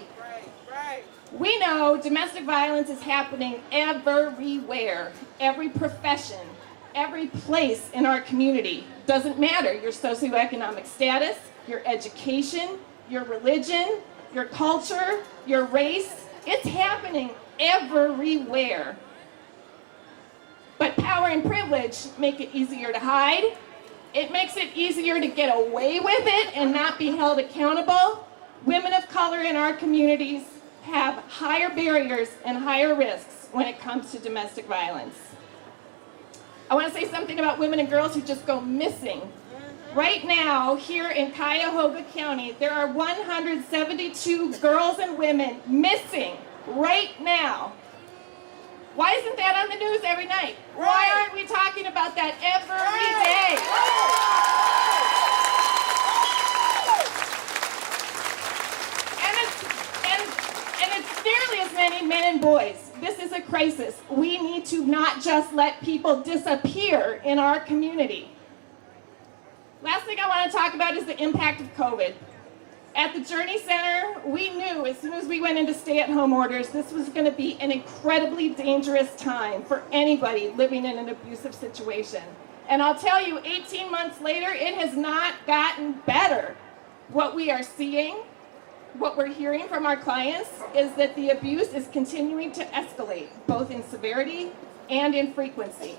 Right. We know domestic violence is happening everywhere, every profession, every place in our community. Doesn't matter your socioeconomic status, your education, your religion, your culture, your race. It's happening everywhere. But power and privilege make it easier to hide. It makes it easier to get away with it and not be held accountable. Women of color in our communities have higher barriers and higher risks when it comes to domestic violence. I want to say something about women and girls who just go missing. Right now, here in Cuyahoga County, there are 172 girls and women missing right now. Why isn't that on the news every night? Why aren't we talking about that every day? And it's nearly as many men and boys. this is a crisis. We need to not just let people disappear in our community. Last thing I want to talk about is the impact of COVID. At the Journey Center, we knew as soon as we went into stay-at-home orders, this was going to be an incredibly dangerous time for anybody living in an abusive situation. And I'll tell you, 18 months later, it has not gotten better. What we are seeing, what we're hearing from our clients, is that the abuse is continuing to escalate, both in severity and in frequency.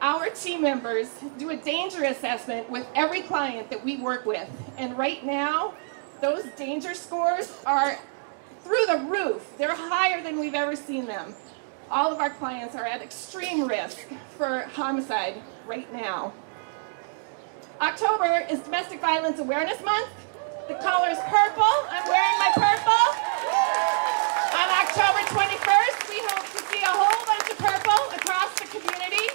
Our team members do a danger assessment with every client that we work with, and right now, those danger scores are through the roof. They're higher than we've ever seen them. All of our clients are at extreme risk for homicide right now. October is Domestic Violence Awareness Month. The color is purple. I'm wearing my purple. On October 21st, we hope to see a whole bunch of purple across the community.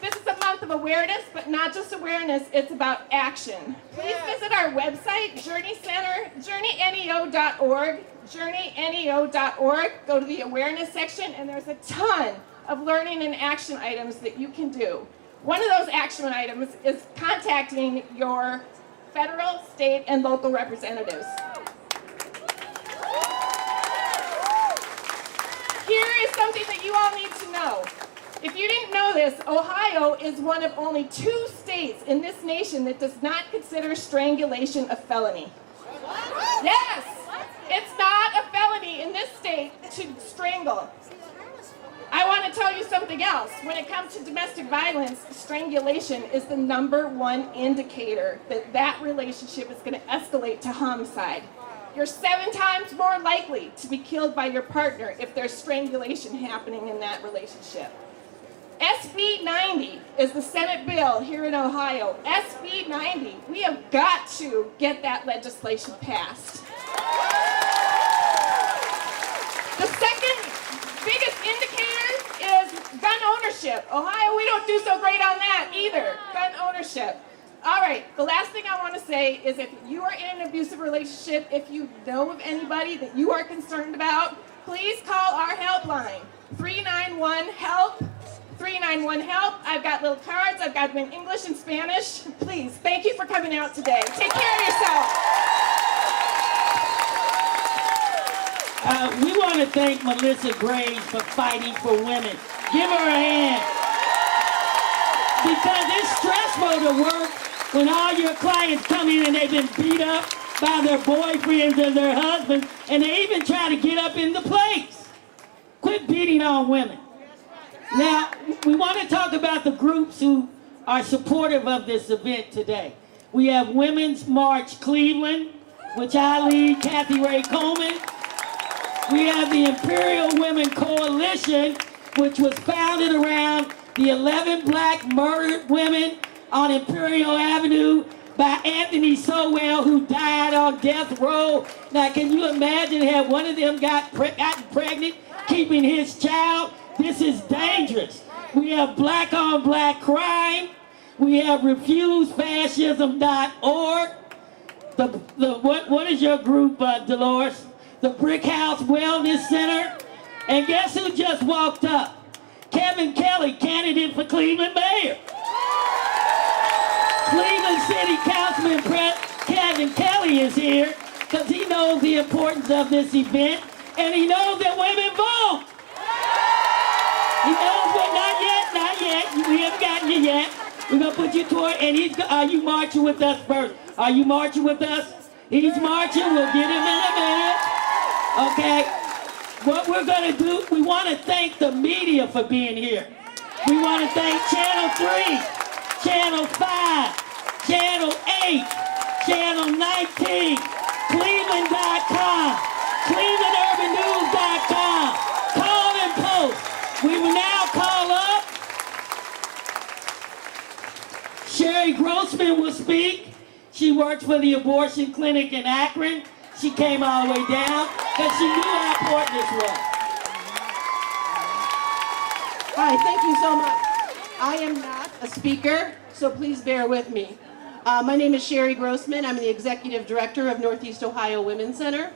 This is a month of awareness, but not just awareness, it's about action. Please visit our website, Journey Center, journeyneo.org, journeyneo.org. Go to the awareness section, and there's a ton of learning and action items that you can do. One of those action items is contacting your federal, state, and local representatives. Here is something that you all need to know. If you didn't know this, Ohio is one of only 2 states in this nation that does not consider strangulation a felony. Yes, it's not a felony in this state to strangle. I want to tell you something else. When it comes to domestic violence, strangulation is the #1 indicator that that relationship is going to escalate to homicide. You're 7 times more likely to be killed by your partner if there's strangulation happening in that relationship. SB 90 is the Senate bill here in Ohio. SB 90, we have got to get that legislation passed. The second biggest indicator is gun ownership. Ohio, we don't do so great on that either, gun ownership. All right, the last thing I want to say is if you are in an abusive relationship, if you know of anybody that you are concerned about, please call our helpline, 391-HELP. 391-HELP. I've got little cards. I've got them in English and Spanish. Please, thank you for coming out today. Take care of yourself. We want to thank Melissa Graves for fighting for women. Give her a hand. Because it's stressful to work when all your clients come in and they've been beat up by their boyfriends and their husbands, and they even try to get up in the place. Quit beating on women. Now, we want to talk about the groups who are supportive of this event today. We have Women's March Cleveland, which I lead, Kathy Ray Coleman. We have the Imperial Women Coalition, which was founded around the 11 black murdered women on Imperial Avenue by Anthony Sowell, who died on death row. Now, can you imagine had one of them gotten pregnant, keeping his child? This is dangerous. We have Black on Black Crime. We have RefuseFascism.org. What is your group, Dolores? The Brick House Wellness Center. And guess who just walked up? Kevin Kelly, candidate for Cleveland mayor. Cleveland City Councilman Kevin Kelly is here because he knows the importance of this event and he knows that women vote. He knows, but not yet. We haven't gotten you yet. We're going to put you toward, and are you marching with us first? Are you marching with us? He's marching. We'll get him in a minute. Okay. What we're going to do, we want to thank the media for being here. We want to thank Channel 3, Channel 5, Channel 8, Channel 19, Cleveland.com, ClevelandUrbanNews.com, Call and Post. We will now call up Sherry Grossman will speak. She works for the abortion clinic in Akron. She came all the way down because she knew how important this was. Hi, thank you so much. I am not a speaker, so please bear with me. My name is Sherry Grossman. I'm the Executive Director of Northeast Ohio Women's Center.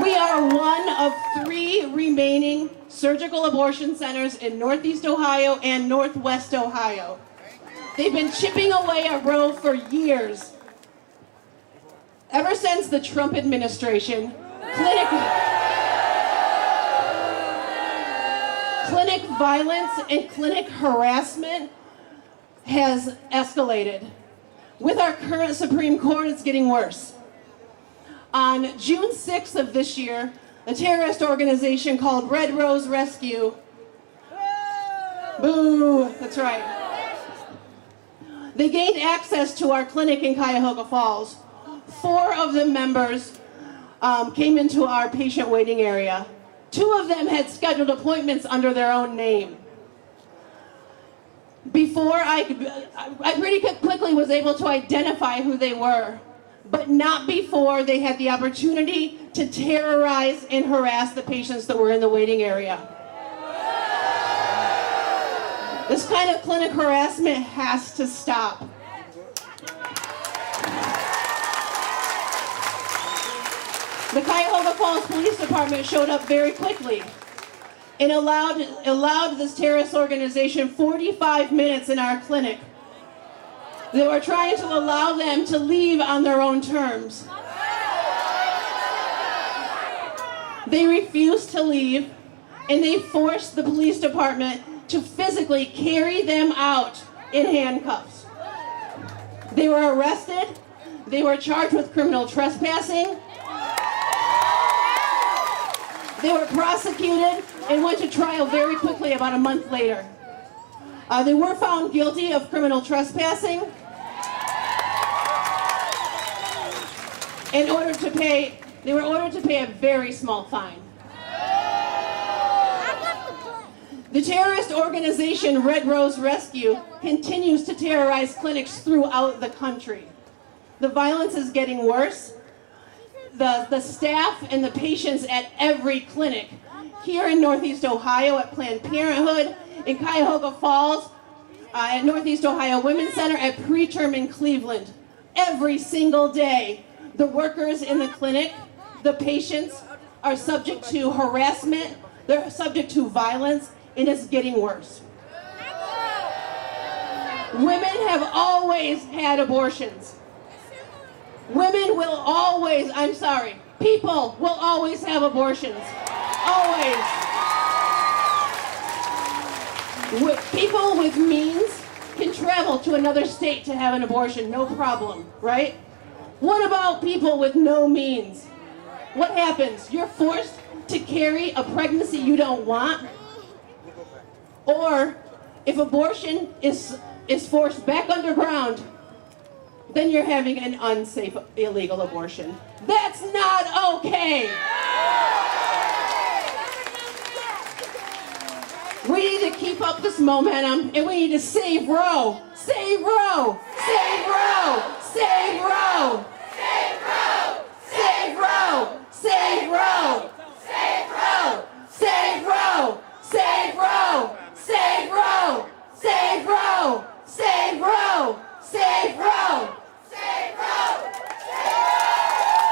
We are one of 3 remaining surgical abortion centers in Northeast Ohio and Northwest Ohio. They've been chipping away at Roe for years. Ever since the Trump administration, clinic violence and clinic harassment has escalated. With our current Supreme Court, it's getting worse. On June 6th of this year, a terrorist organization called Red Rose Rescue, boo, that's right, they gained access to our clinic in Cuyahoga Falls. 4 of the members came into our patient waiting area. 2 of them had scheduled appointments under their own name. Before I pretty quickly was able to identify who they were, but not before they had the opportunity to terrorize and harass the patients that were in the waiting area. This kind of clinic harassment has to stop. The Cuyahoga Falls Police Department showed up very quickly and allowed this terrorist organization 45 minutes in our clinic. They were trying to allow them to leave on their own terms. They refused to leave, and they forced the police department to physically carry them out in handcuffs. They were arrested. They were charged with criminal trespassing. They were prosecuted and went to trial very quickly about a month later. They were found guilty of criminal trespassing they were ordered to pay a very small fine. The terrorist organization Red Rose Rescue continues to terrorize clinics throughout the country. The violence is getting worse. The staff and the patients at every clinic, here in Northeast Ohio at Planned Parenthood, in Cuyahoga Falls, at Northeast Ohio Women's Center, at Preterm in Cleveland, every single day, the workers in the clinic, the patients are subject to harassment, they're subject to violence, and it's getting worse. Women have always had abortions. Women will always, people will always have abortions. Always. People with means can travel to another state to have an abortion, no problem, right? What about people with no means? What happens? You're forced to carry a pregnancy you don't want? Or if abortion is forced back underground, then you're having an unsafe, illegal abortion. That's not okay. We need to keep up this momentum, and we need to save Roe. Save Roe! Save Roe! Save Roe! Save Roe! Save Roe! Save Roe! Save Roe! Save Roe! Save Roe! Save Roe! Save Roe! Save Roe! Save Roe! Save Roe!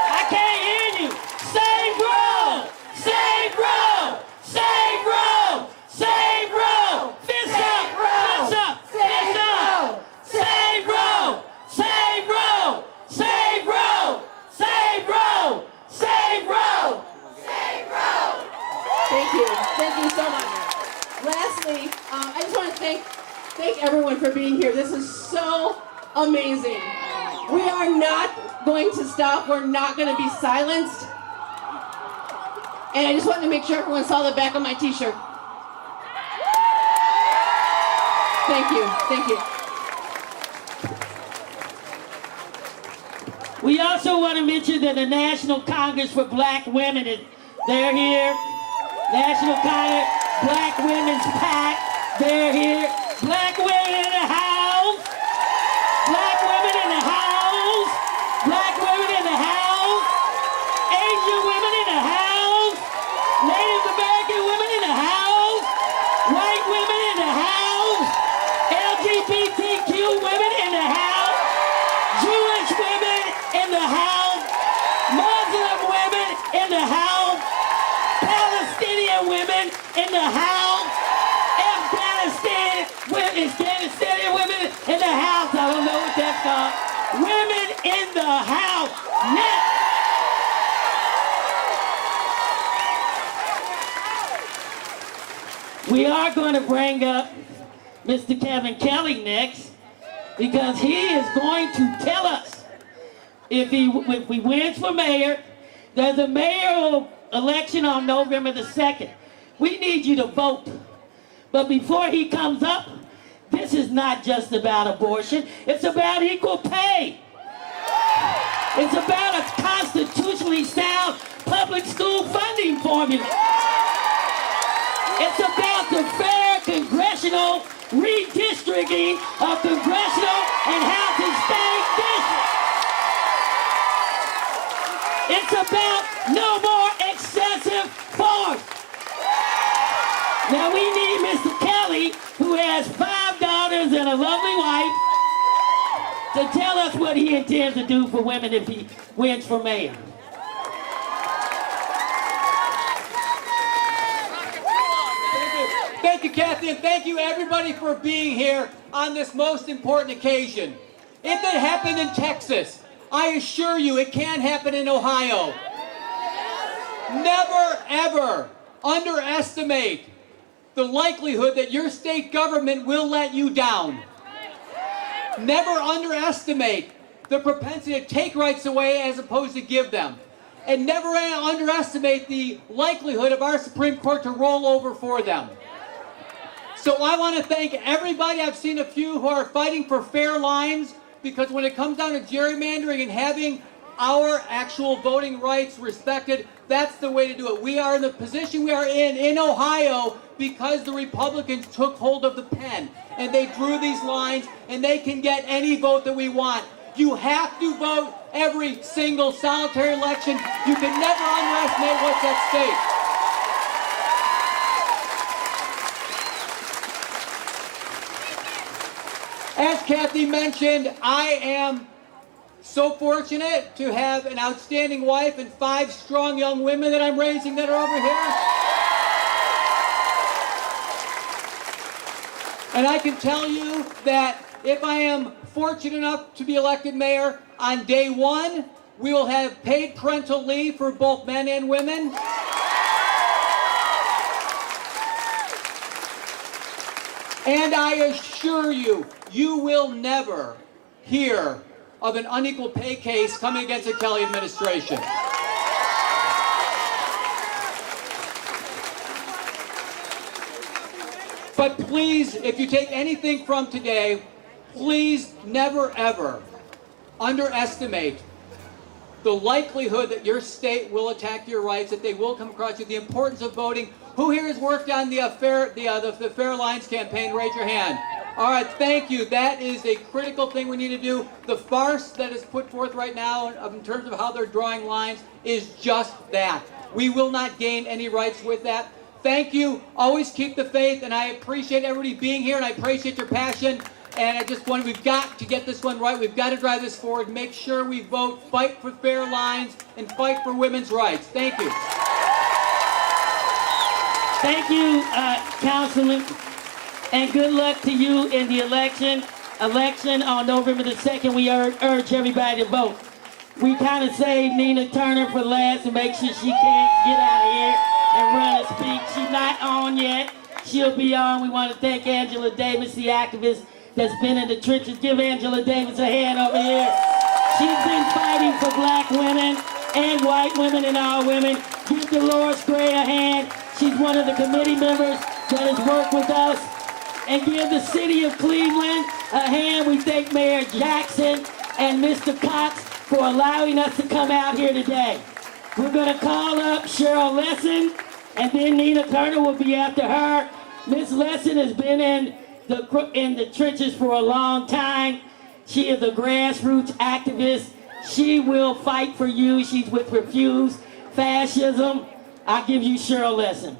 I can't hear you. Save Roe! Save Roe! Save Roe! Save Roe! Fist up! Fist up! Fist up! Save Roe! Save Roe! Save Roe! Save Roe! Save Roe! Save Roe! Thank you. Thank you so much. Lastly, I just want to thank everyone for being here. This is so amazing. We are not going to stop. We're not going to be silenced. And I just wanted to make sure everyone saw the back of my t-shirt. Thank you. Thank you. We also want to mention that the National Congress for Black Women they're here. National Congress Black Women's PAC, they're here. Black women in the house. Black women in the house. Black women in the house. Asian women in the house. Native American women in the house. White women in the house. LGBTQ women in the house. Jewish women in the house. Muslim women in the house. We are going to bring up Mr. Kevin Kelly next because he is going to tell us if he wins for mayor. There's a mayoral election on November the 2nd. We need you to vote. But before he comes up, this is not just about abortion. It's about equal pay. It's about a constitutionally sound public school funding formula. It's about the fair congressional redistricting of congressional and House and state districts. It's about no more excessive force. Now we need Mr. Kelly, who has 5 daughters and a lovely wife, to tell us what he intends to do for women if he wins for mayor. Thank you, Kathy, and thank you everybody for being here on this most important occasion. If it happened in Texas, I assure you it can't happen in Ohio. Never, ever underestimate the likelihood that your state government will let you down. Never underestimate the propensity to take rights away as opposed to give them. And never underestimate the likelihood of our Supreme Court to roll over for them. So I want to thank everybody. I've seen a few who are fighting for fair lines, because when it comes down to gerrymandering and having our actual voting rights respected, that's the way to do it. We are in the position we are in Ohio because the Republicans took hold of the pen and they drew these lines, and they can get any vote that we want. You have to vote every single solitary election. You can never underestimate what's at stake. As Kathy mentioned, I am so fortunate to have an outstanding wife and 5 strong young women that I'm raising that are over here. And I can tell you that if I am fortunate enough to be elected mayor, on day 1, we will have paid parental leave for both men and women. And I assure you, you will never hear of an unequal pay case coming against the Kelly administration. But please, if you take anything from today, please never ever underestimate the likelihood that your state will attack your rights, that they will come across you, the importance of voting. Who here has worked on the Fair Lines campaign? Raise your hand. All right, thank you. That is a critical thing we need to do. The farce that is put forth right now in terms of how they're drawing lines is just that. We will not gain any rights with that. Thank you. Always keep the faith, and I appreciate everybody being here, and I appreciate your passion. And I just want, we've got to get this one right. We've got to drive this forward, make sure we vote, fight for fair lines, and fight for women's rights. Thank you. Thank you, Councilman, and good luck to you in the election on November the 2nd. We urge everybody to vote. We kind of saved Nina Turner for last to make sure she can't get out of here and run and speak. She's not on yet. She'll be on. We want to thank Angela Davis, the activist that's been in the trenches. Give Angela Davis a hand over here. She's been fighting for black women and white women and all women. Give Dolores Gray a hand. She's one of the committee members that has worked with us. And give the city of Cleveland a hand. We thank Mayor Jackson and Mr. Cox for allowing us to come out here today. We're going to call up Cheryl Lesson, and then Nina Turner will be after her. Miss Lesson has been in the trenches for a long time. She is a grassroots activist. She will fight for you. She's with Refuse Fascism. I'll give you Cheryl Lesson.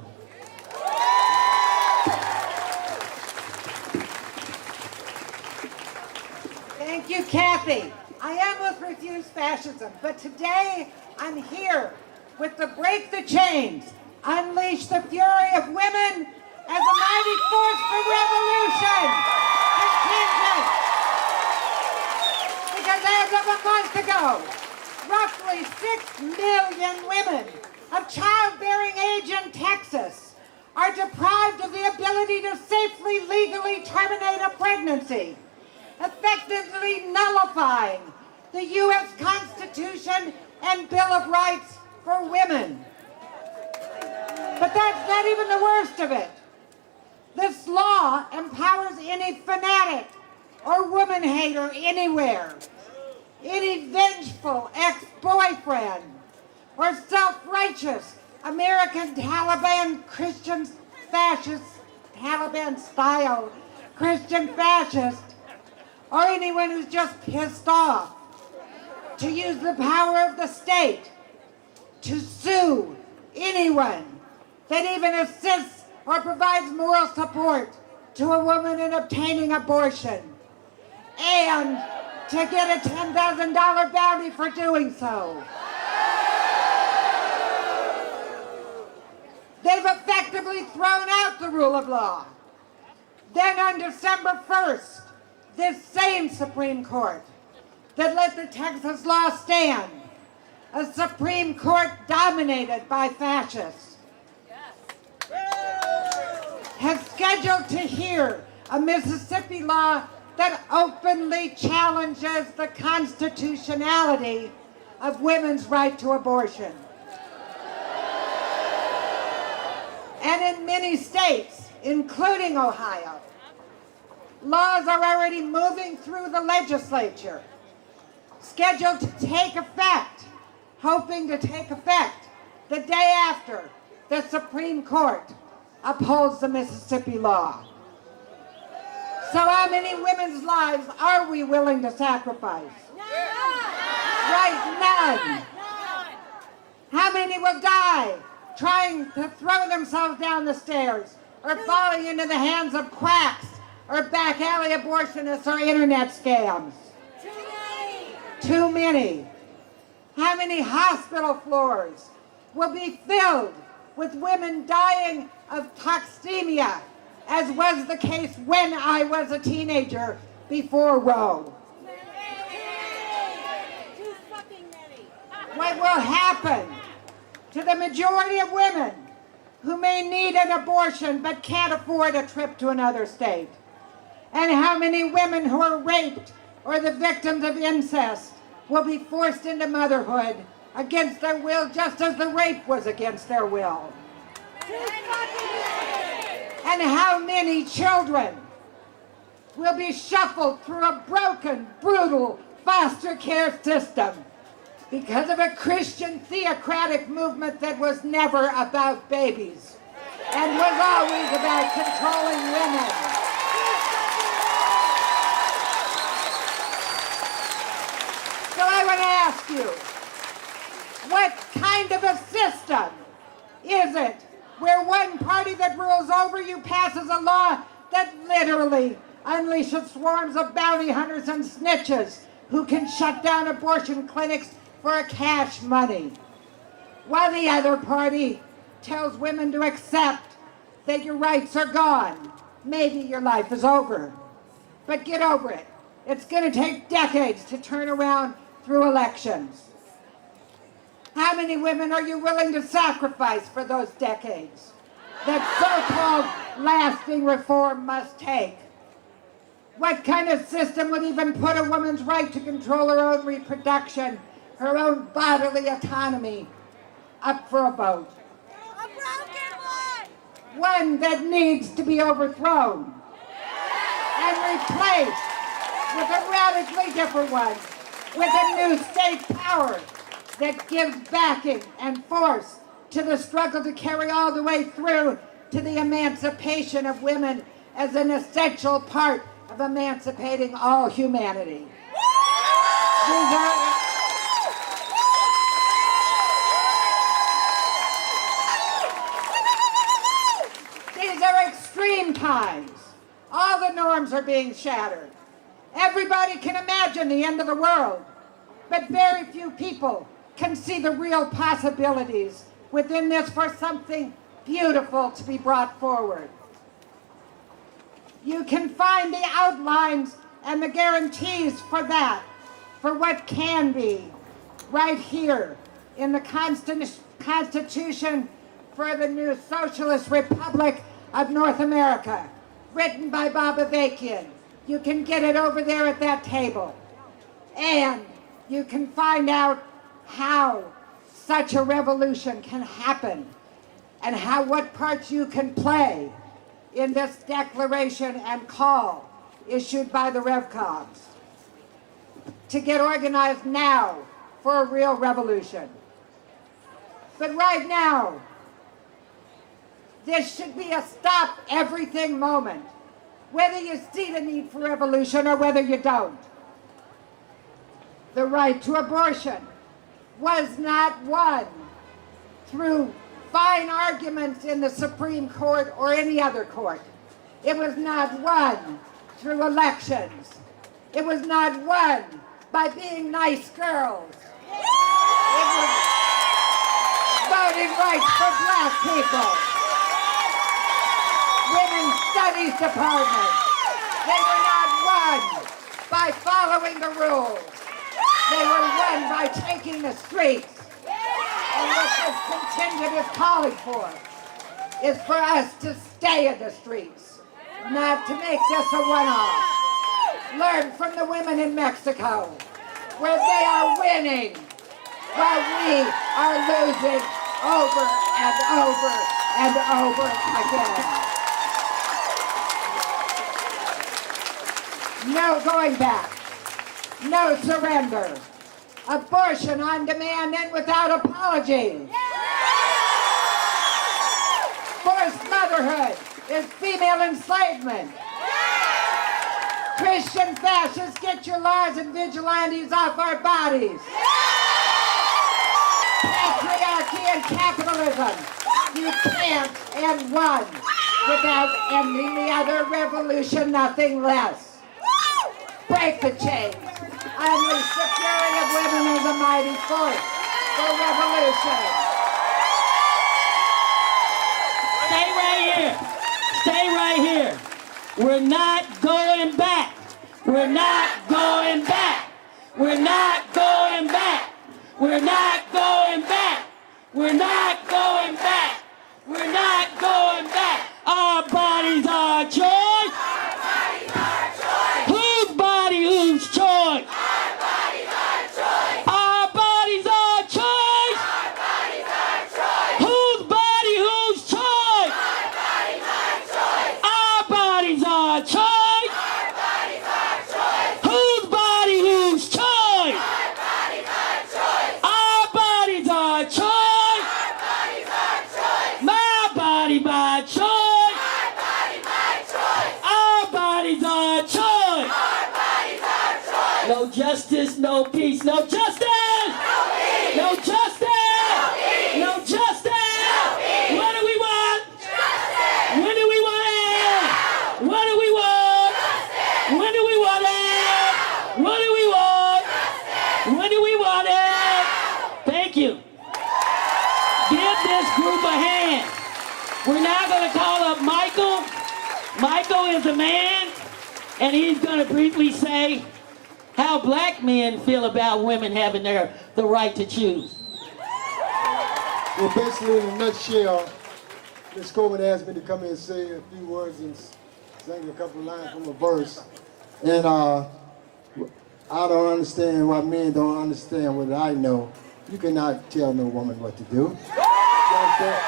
Thank you, Kathy. I am with Refuse Fascism, but today I'm here with the Break the Chains, Unleash the Fury of Women as a mighty force for revolution contingent. Because as of a month ago, roughly 6 million women of childbearing age in Texas are deprived of the ability to safely, legally terminate a pregnancy, effectively nullifying the U.S. Constitution and Bill of Rights for women. But that's not even the worst of it. This law empowers any fanatic or woman hater anywhere, any vengeful ex-boyfriend or self-righteous American Taliban Christian fascist, Taliban-style Christian fascist, or anyone who's just pissed off, to use the power of the state to sue anyone that even assists or provides moral support to a woman in obtaining abortion, and to get a $10,000 bounty for doing so. They've effectively thrown out the rule of law. Then on December 1st, this same Supreme Court that let the Texas law stand, a Supreme Court dominated by fascists, has scheduled to hear a Mississippi law that openly challenges the constitutionality of women's right to abortion. And in many states, including Ohio, laws are already moving through the legislature, scheduled to take effect, hoping to take effect the day after the Supreme Court upholds the Mississippi law. So how many women's lives are we willing to sacrifice? Right, none. How many will die trying to throw themselves down the stairs or falling into the hands of quacks or back alley abortionists or internet scams? Too many. How many hospital floors will be filled with women dying of toxemia, as was the case when I was a teenager before Roe? What will happen to the majority of women who may need an abortion but can't afford a trip to another state? And how many women who are raped or the victims of incest will be forced into motherhood against their will, just as the rape was against their will? And how many children will be shuffled through a broken, brutal foster care system because of a Christian theocratic movement that was never about babies and was always about controlling women? So I want to ask you, what kind of a system is it where one party that rules over you passes a law that literally unleashes swarms of bounty hunters and snitches who can shut down abortion clinics for a cash money, while the other party tells women to accept that your rights are gone? Maybe your life is over, but get over it. It's going to take decades to turn around through elections. How many women are you willing to sacrifice for those decades that so-called lasting reform must take? What kind of system would even put a woman's right to control her own reproduction, her own bodily autonomy, up for a vote? A broken one! One that needs to be overthrown and replaced with a radically different one, with a new state power that gives backing and force to the struggle to carry all the way through to the emancipation of women as an essential part of emancipating all humanity. These are extreme times. All the norms are being shattered. Everybody can imagine the end of the world, but very few people can see the real possibilities within this for something beautiful to be brought forward. You can find the outlines and the guarantees for that, for what can be, right here in the Constitution for the new Socialist Republic of North America, written by Bob Avakian. You can get it over there at that table. And you can find out how such a revolution can happen and what parts you can play in this declaration and call issued by the RevComs to get organized now for a real revolution. But right now, this should be a stop everything moment, whether you see the need for revolution or whether you don't. The right to abortion was not won through fine arguments in the Supreme Court or any other court. It was not won through elections. It was not won by being nice girls. It was voting rights for black people. Women's Studies Department. They were not won by following the rules. They were won by taking the streets. And what this contingent is calling for is for us to stay in the streets, not to make this a one-off. Learn from the women in Mexico, where they are winning, while we are losing over and over and over again. No going back. No surrender. Abortion on demand and without apology. Forced motherhood is female enslavement. Christian fascists, get your laws and vigilantes off our bodies. Patriarchy and capitalism. You can't end one without ending the other revolution, nothing less. Break the chains. Unleash the fury of women as a mighty force for revolution. Stay right here. Stay right here. We're not going back. We're not going back. We're not going back. We're not going back. We're not going back. We're not going back. Our bodies are choice. Our bodies are choice. Whose body, whose choice? Our bodies are choice. Our bodies are choice. Our bodies are choice. Whose body, whose choice? Our bodies are choice. Our bodies are choice. Our bodies are choice. Whose body, whose choice? Our bodies are choice. Our bodies are choice. Our bodies are choice. My body, my choice. No justice, no peace. No justice! No peace! No justice! No peace! No justice! No peace! What do we want? Justice! When do we want it? Now! What do we want? Justice! When do we want it? Now! What do we want? Justice! When do we want it? Now! Thank you. Give this group a hand. We're now going to call up Michael. Michael is a man, and he's going to briefly say how black men feel about women having the right to choose. Well, basically, in a nutshell, Ms. Coleman asked me to come in and say a few words and sing a couple of lines from a verse. And I don't understand why men don't understand what I know. You cannot tell no woman what to do. You understand?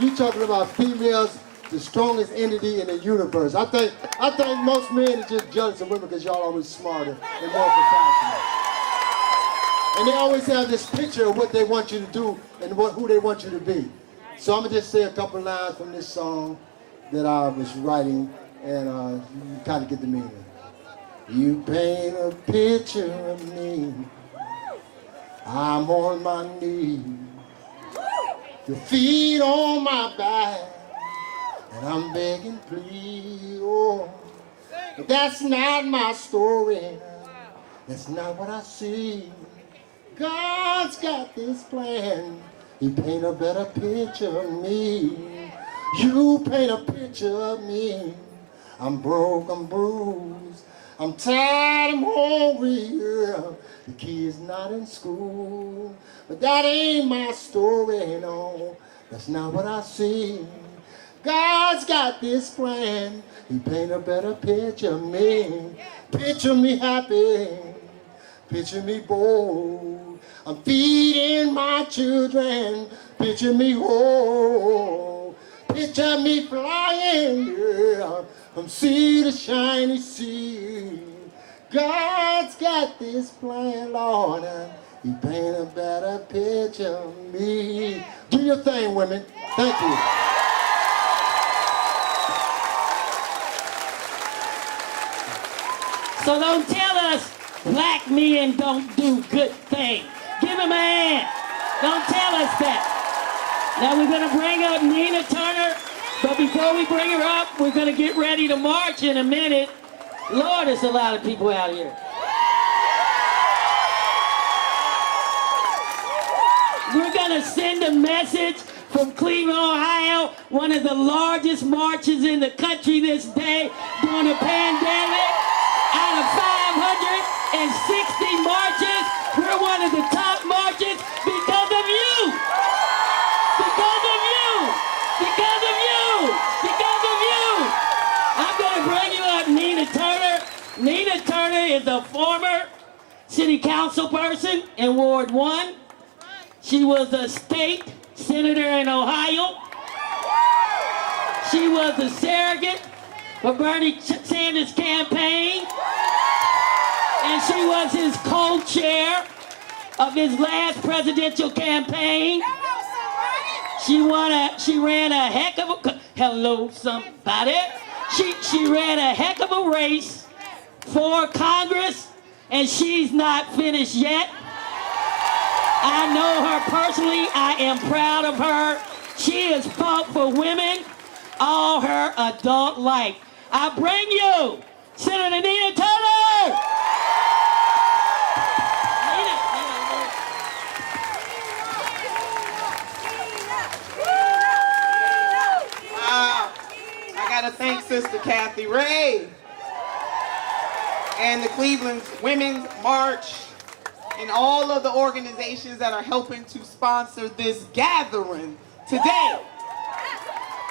You talking about females, the strongest entity in the universe. I think most men are just jealous of women because y'all always smarter and more compassionate. And they always have this picture of what they want you to do and who they want you to be. So I'm gonna just say a couple lines from this song that I was writing, and you kind of get the meaning. You paint a picture of me. I'm on my knees. Your feet on my back. And I'm begging, please, oh, but that's not my story. That's not what I see. God's got this plan. He paint a better picture of me. You paint a picture of me. I'm broke, I'm bruised. I'm tired, I'm hungry. The kid's not in school. But that ain't my story, no. That's not what I see. God's got this plan. He paint a better picture of me. Picture me happy. Picture me bold. I'm feeding my children. Picture me whole. Picture me flying, yeah, from sea to shiny sea. God's got this plan, Lord, and He paint a better picture of me. Do your thing, women. Thank you. So don't tell us black men don't do good things. Give him a hand. Don't tell us that. Now we're going to bring up Nina Turner, but before we bring her up, we're going to get ready to march in a minute. Lord, there's a lot of people out here. We're going to send a message from Cleveland, Ohio, one of the largest marches in the country this day during the pandemic. Out of 560 marches, we're one of the top marches because of you. Because of you. Because of you. Because of you. I'm going to bring you up Nina Turner. Nina Turner is a former city council person in Ward 1. She was a state senator in Ohio. She was a surrogate for Bernie Sanders' campaign. And she was his co-chair of his last presidential campaign. She ran a heck of a, hello somebody. She ran a heck of a race for Congress, and she's not finished yet. I know her personally. I am proud of her. She has fought for women all her adult life. I bring you Senator Nina Turner. I gotta thank Sister Kathy Ray and the Cleveland Women's March and all of the organizations that are helping to sponsor this gathering today.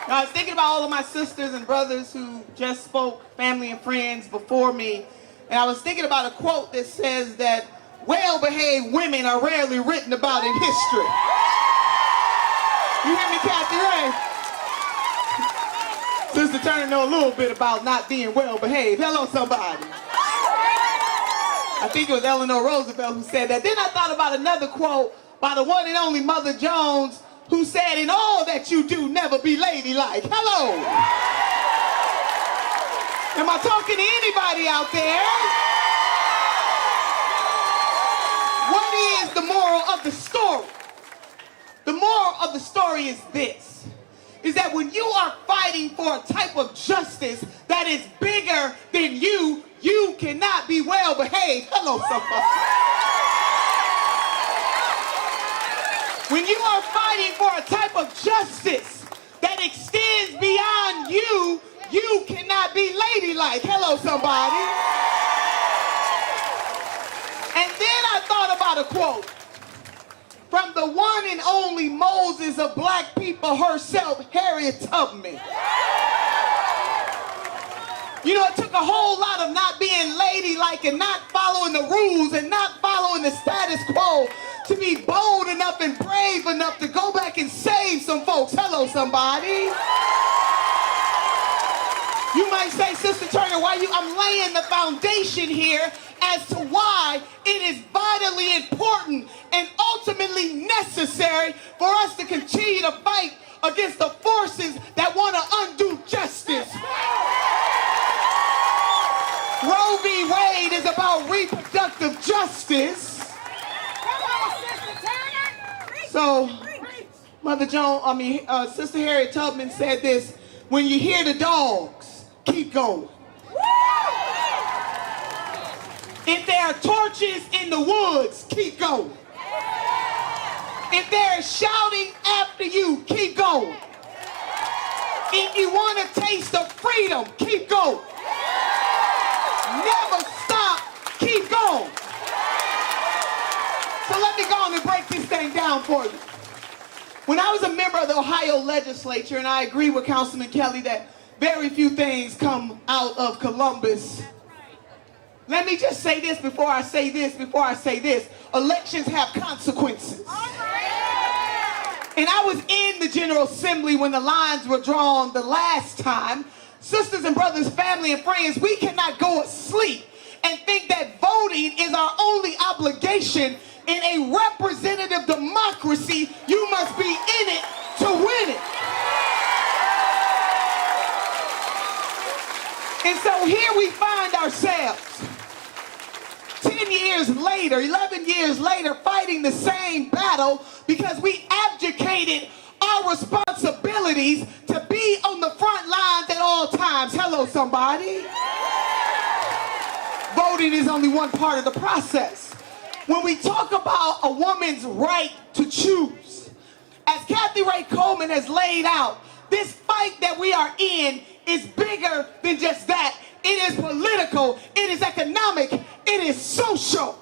Now, I was thinking about all of my sisters and brothers who just spoke, family and friends before me, and I was thinking about a quote that says that well-behaved women are rarely written about in history. You hear me, Kathy Ray? Sister Turner know a little bit about not being well-behaved. Hello, somebody. I think it was Eleanor Roosevelt who said that. Then I thought about another quote by the one and only Mother Jones, who said, in all that you do, never be ladylike. Hello. Am I talking to anybody out there? What is the moral of the story? The moral of the story is this, is that when you are fighting for a type of justice that is bigger than you, you cannot be well behaved. Hello, somebody. When you are fighting for a type of justice that extends beyond you, you cannot be ladylike. Hello, somebody. And then I thought about a quote from the one and only Moses of black people herself, Harriet Tubman. You know, it took a whole lot of not being ladylike and not following the rules and not following the status quo to be bold enough and brave enough to go back and save some folks. Hello, somebody. You might say, Sister Turner, I'm laying the foundation here as to why it is vitally important and ultimately necessary for us to continue to fight against the forces that want to undo justice. Roe v. Wade is about reproductive justice. So, Sister Harriet Tubman said this, when you hear the dogs, keep going. If there are torches in the woods, keep going. If there is shouting after you, keep going. If you want a taste of freedom, keep going. Never stop, keep going. So let me go on and break this thing down for you. When I was a member of the Ohio legislature, and I agree with Councilman Kelly that very few things come out of Columbus. Let me just say this before I say this, Elections have consequences. And I was in the General Assembly when the lines were drawn the last time. Sisters and brothers, family and friends, we cannot go asleep and think that voting is our only obligation. In a representative democracy, you must be in it to win it. And so here we find ourselves 10 years later, 11 years later, fighting the same battle because we abdicated our responsibilities to be on the front lines at all times. Hello, somebody. Voting is only one part of the process. When we talk about a woman's right to choose, as Kathy Ray Coleman has laid out, this fight that we are in is bigger than just that. It is political, it is economic, it is social.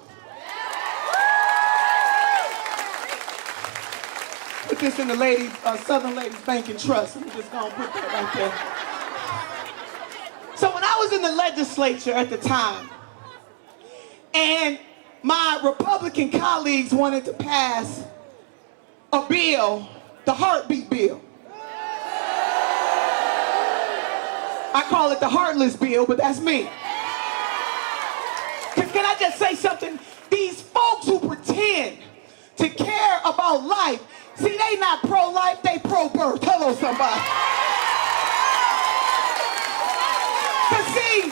Put this in the Southern Ladies Bank and Trust. I'm just gonna put that right there. So when I was in the legislature at the time, and my Republican colleagues wanted to pass a bill, the heartbeat bill. I call it the heartless bill, but that's me. Can I just say something? These folks who pretend to care about life, see, they not pro-life, they pro-birth. Hello, somebody. But see,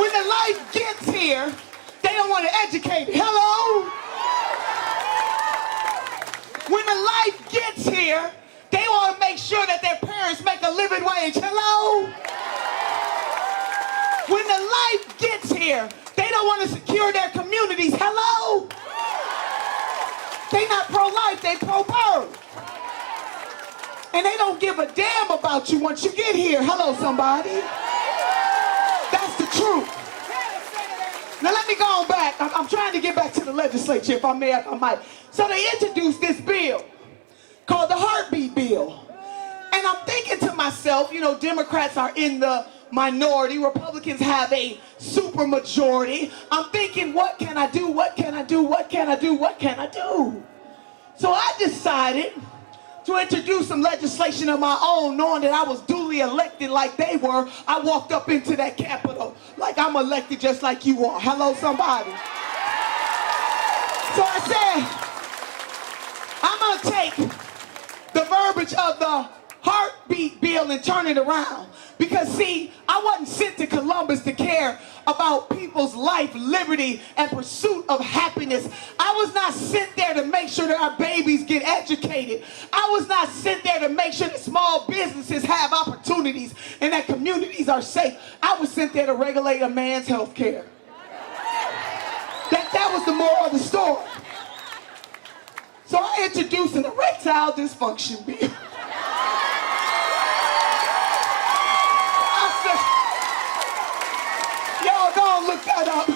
when the life gets here, they don't want to educate it. Hello? When the life gets here, they want to make sure that their parents make a living wage. Hello? When the life gets here, they don't want to secure their communities. Hello? They not pro-life, they pro-birth. And they don't give a damn about you once you get here. Hello, somebody. That's the truth. Now let me go on back. I'm trying to get back to the legislature, if I may, if I might. So they introduced this bill called the heartbeat bill. And I'm thinking to myself, you know, Democrats are in the minority. Republicans have a super majority. I'm thinking, what can I do? What can I do? What can I do? What can I do? So I decided to introduce some legislation of my own, knowing that I was duly elected like they were. I walked up into that Capitol like I'm elected just like you are. Hello, somebody. So I said, I'm going to take the verbiage of the heartbeat bill and turn it around. Because see, I wasn't sent to Columbus to care about people's life, liberty, and pursuit of happiness. I was not sent there to make sure that our babies get educated. I was not sent there to make sure that small businesses have opportunities and that communities are safe. I was sent there to regulate a man's health care. That was the moral of the story. So I introduced an erectile dysfunction bill. Look that up.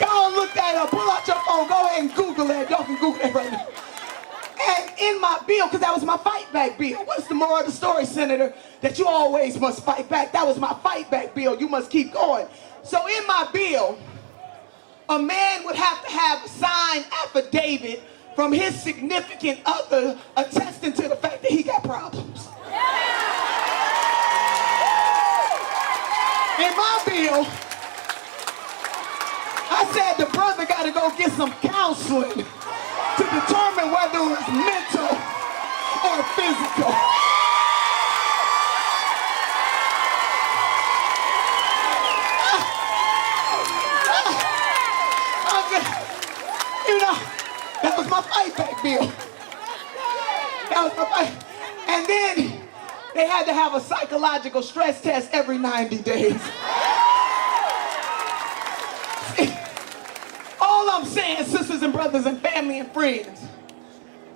Go and look that up. Pull out your phone. Go ahead and Google that. Y'all can Google that right now. And in my bill, because that was my fight back bill. What's the moral of the story, Senator? That you always must fight back. That was my fight back bill. You must keep going. So in my bill, a man would have to have a signed affidavit from his significant other attesting to the fact that he got problems. In my bill, I said the brother got to go get some counseling to determine whether it was mental or physical. You know, that was my fight back bill. That was my fight. And then they had to have a psychological stress test every 90 days. All I'm saying, sisters and brothers and family and friends,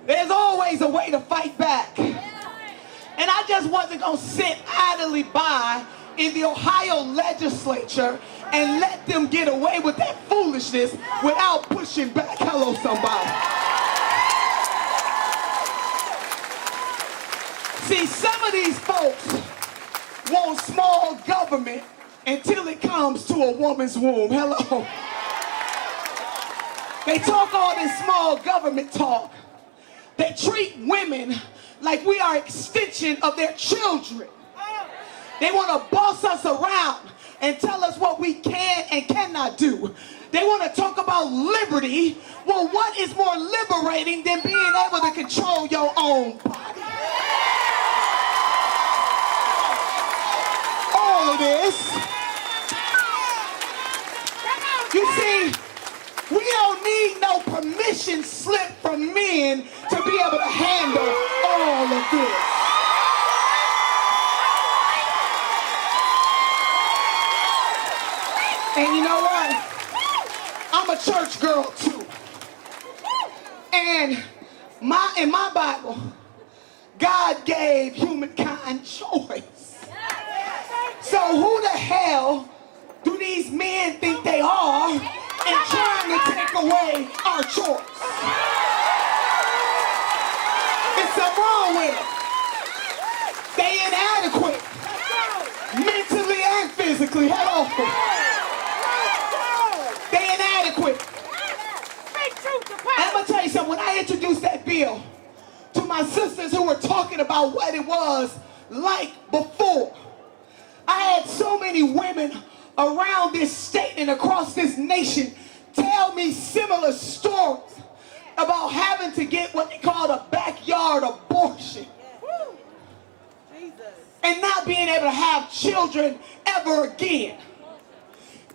there's always a way to fight back. And I just wasn't going to sit idly by in the Ohio legislature and let them get away with that foolishness without pushing back. Hello, somebody. See, some of these folks want small government until it comes to a woman's womb. Hello. They talk all this small government talk. They treat women like we are an extension of their children. They want to boss us around and tell us what we can and cannot do. They want to talk about liberty. Well, what is more liberating than being able to control your own body? All of this. You see, we don't need no permission slip from men to be able to handle all of this. And you know what? I'm a church girl too. And in my Bible, God gave humankind choice. So who the hell do these men think they are in trying to take away our choice? There's something wrong with them. They inadequate, mentally and physically. Hello. They inadequate. I'm gonna tell you something. When I introduced that bill to my sisters who were talking about what it was like before, I had so many women around this state and across this nation tell me similar stories about having to get what they call a backyard abortion and not being able to have children ever again.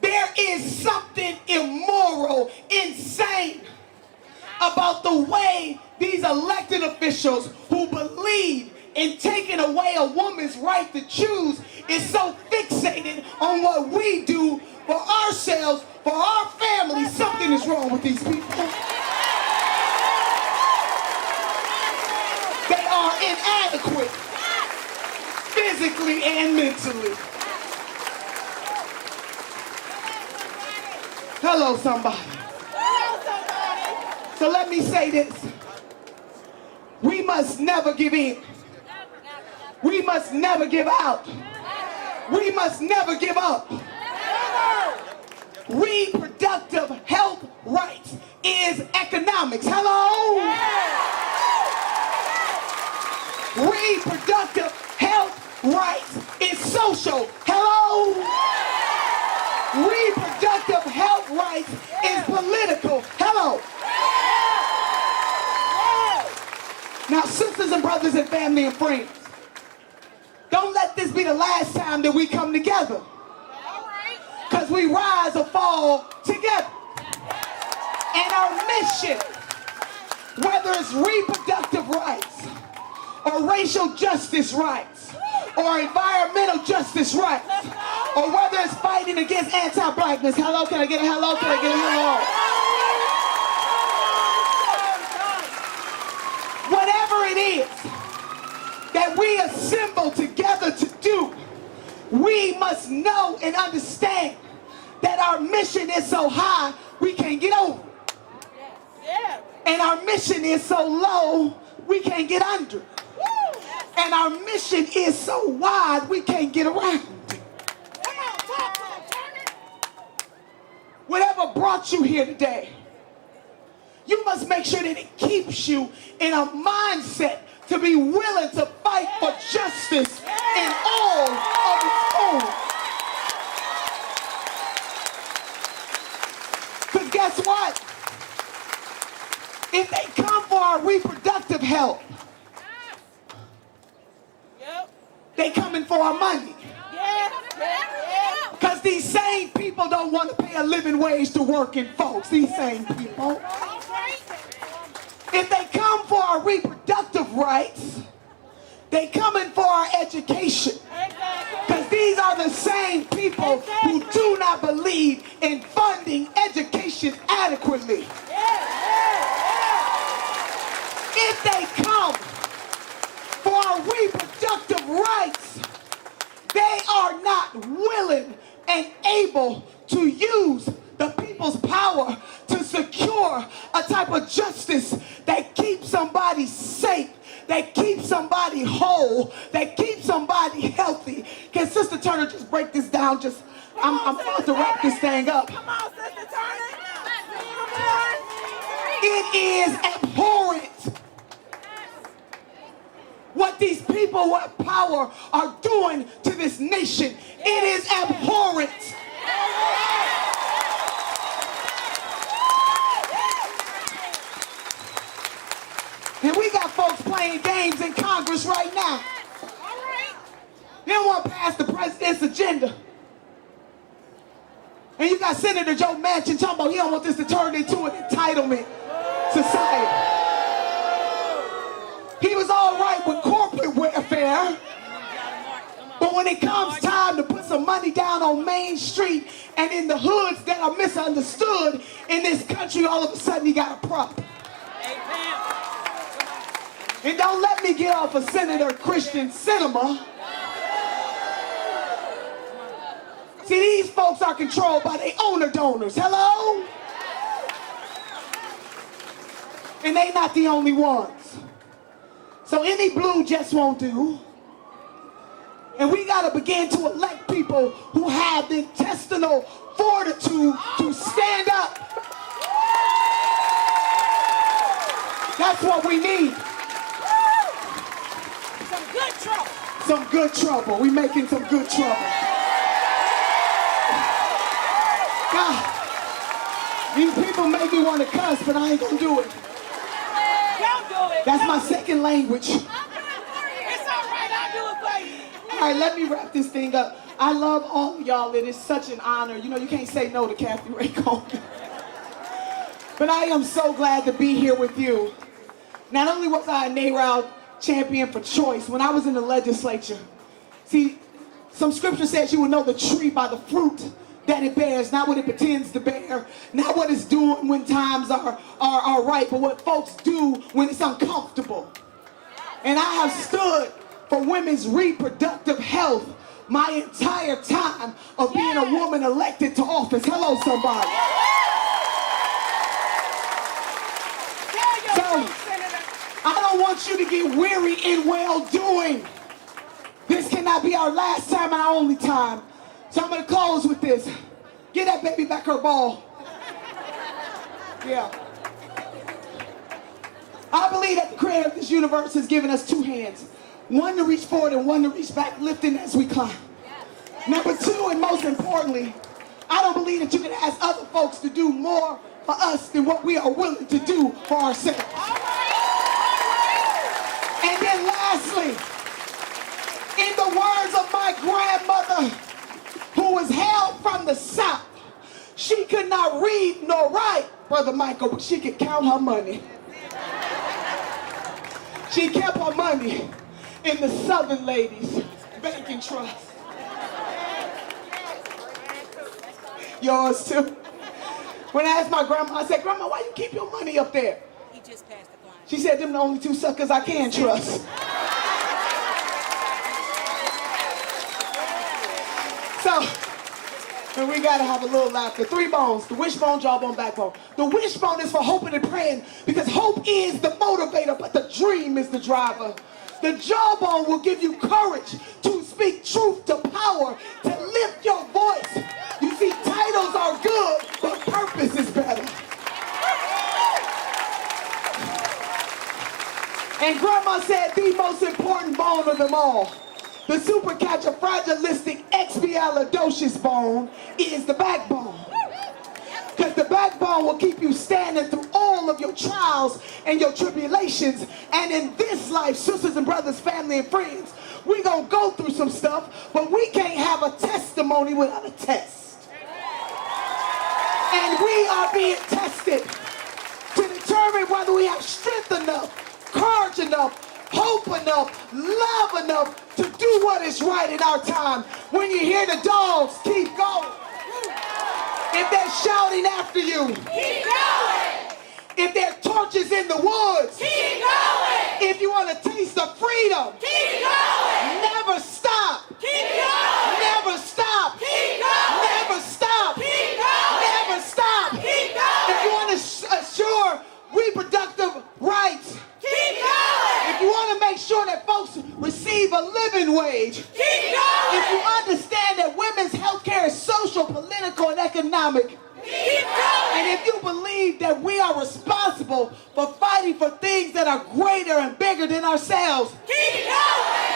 There is something immoral, insane about the way these elected officials who believe in taking away a woman's right to choose is so fixated on what we do for ourselves, for our families. Something is wrong with these people. They are inadequate, physically and mentally. Hello, somebody. So let me say this. We must never give in. We must never give out. We must never give up. Reproductive health rights is economics. Hello? Reproductive health rights is social. Hello? Reproductive health rights is political. Hello? Now, sisters and brothers and family and friends, don't let this be the last time that we come together. Because we rise or fall together. And our mission, whether it's reproductive rights, or racial justice rights, or environmental justice rights, or whether it's fighting against anti-blackness. Hello, can I get a hello? Can I get a hello? Whatever it is that we assemble together to do, we must know and understand that our mission is so high, we can't get over it. And our mission is so low, we can't get under it. And our mission is so wide, we can't get around it. Whatever brought you here today, you must make sure that it keeps you in a mindset to be willing to fight for justice in all of its forms. Because guess what? If they come for our reproductive health, they coming for our money. Because these same people don't want to pay a living wage to working folks. These same people. If they come for our reproductive rights, they coming for our education. Because these are the same people who do not believe in funding education adequately. If they come for our reproductive rights, they are not willing and able to use the people's power to secure a type of justice that keeps somebody safe, that keep somebody whole, that keep somebody healthy. Can Sister Turner just break this down? I'm about to wrap this thing up. Come on, Sister Turner. Come on. It is abhorrent what these people with power are doing to this nation. It is abhorrent. And we got folks playing games in Congress right now. They don't want to pass the president's agenda. And you got Senator Joe Manchin talking about he don't want this to turn into an entitlement society. He was all right with corporate welfare, but when it comes time to put some money down on Main Street and in the hoods that are misunderstood in this country, all of a sudden he got a problem. And don't let me get off of Senator Christian Sinema. See, these folks are controlled by their owner donors. Hello? And they not the only ones. So any blue just won't do. And we got to begin to elect people who have the intestinal fortitude to stand up. That's what we need. Some good trouble. Some good trouble. We making some good trouble. God, these people make me want to cuss, but I ain't gonna do it. Don't do it. That's my second language. It's all right. I'll do it for you. All right, let me wrap this thing up. I love all of y'all. It is such an honor. You know, you can't say no to Kathy Ray Coleman. But I am so glad to be here with you. Not only was I a NARAL champion for choice when I was in the legislature. See, some scripture says you will know the tree by the fruit that it bears, not what it pretends to bear, not what it's doing when times are right, but what folks do when it's uncomfortable. And I have stood for women's reproductive health my entire time of being a woman elected to office. Hello, somebody. So, I don't want you to get weary in well-doing. This cannot be our last time and our only time. So I'm going to close with this. Get that baby back her ball. Yeah. I believe that the creator of this universe has given us two hands. One to reach forward and one to reach back, lifting as we climb. Number two, and most importantly, I don't believe that you can ask other folks to do more for us than what we are willing to do for ourselves. And then lastly, in the words of my grandmother, who was hailed from the South, she could not read nor write, Brother Michael, but she could count her money. She kept her money in the Southern Ladies Banking Trust. Yours too. When I asked my grandma, I said, Grandma, why you keep your money up there? He just passed the blind. She said, them the only two suckers I can trust. So, and we gotta have a little laughter. 3 bones, the wishbone, jawbone, backbone. The wishbone is for hoping and praying because hope is the motivator, but the dream is the driver. The jawbone will give you courage to speak truth to power, to lift your voice. You see, titles are good, but purpose is better. And Grandma said the most important bone of them all, the supercalifragilisticexpialidocious bone, is the backbone. Because the backbone will keep you standing through all of your trials and your tribulations. And in this life, sisters and brothers, family and friends, we're going to go through some stuff, but we can't have a testimony without a test. And we are being tested to determine whether we have strength enough, courage enough, hope enough, love enough to do what is right in our time. When you hear the dogs, keep going. If they're shouting after you, Keep going. if there are torches in the woods, Keep going. if you want a taste of freedom, Keep going. never stop. Keep going. Never stop. Keep going. Never stop. Keep going. Never stop. Keep going. If you want to assure reproductive rights, Keep going. if you want to living wage. Keep going. If you understand that women's health care is social, political, and economic. Keep going. And if you believe that we are responsible for fighting for things that are greater and bigger than ourselves. Keep going.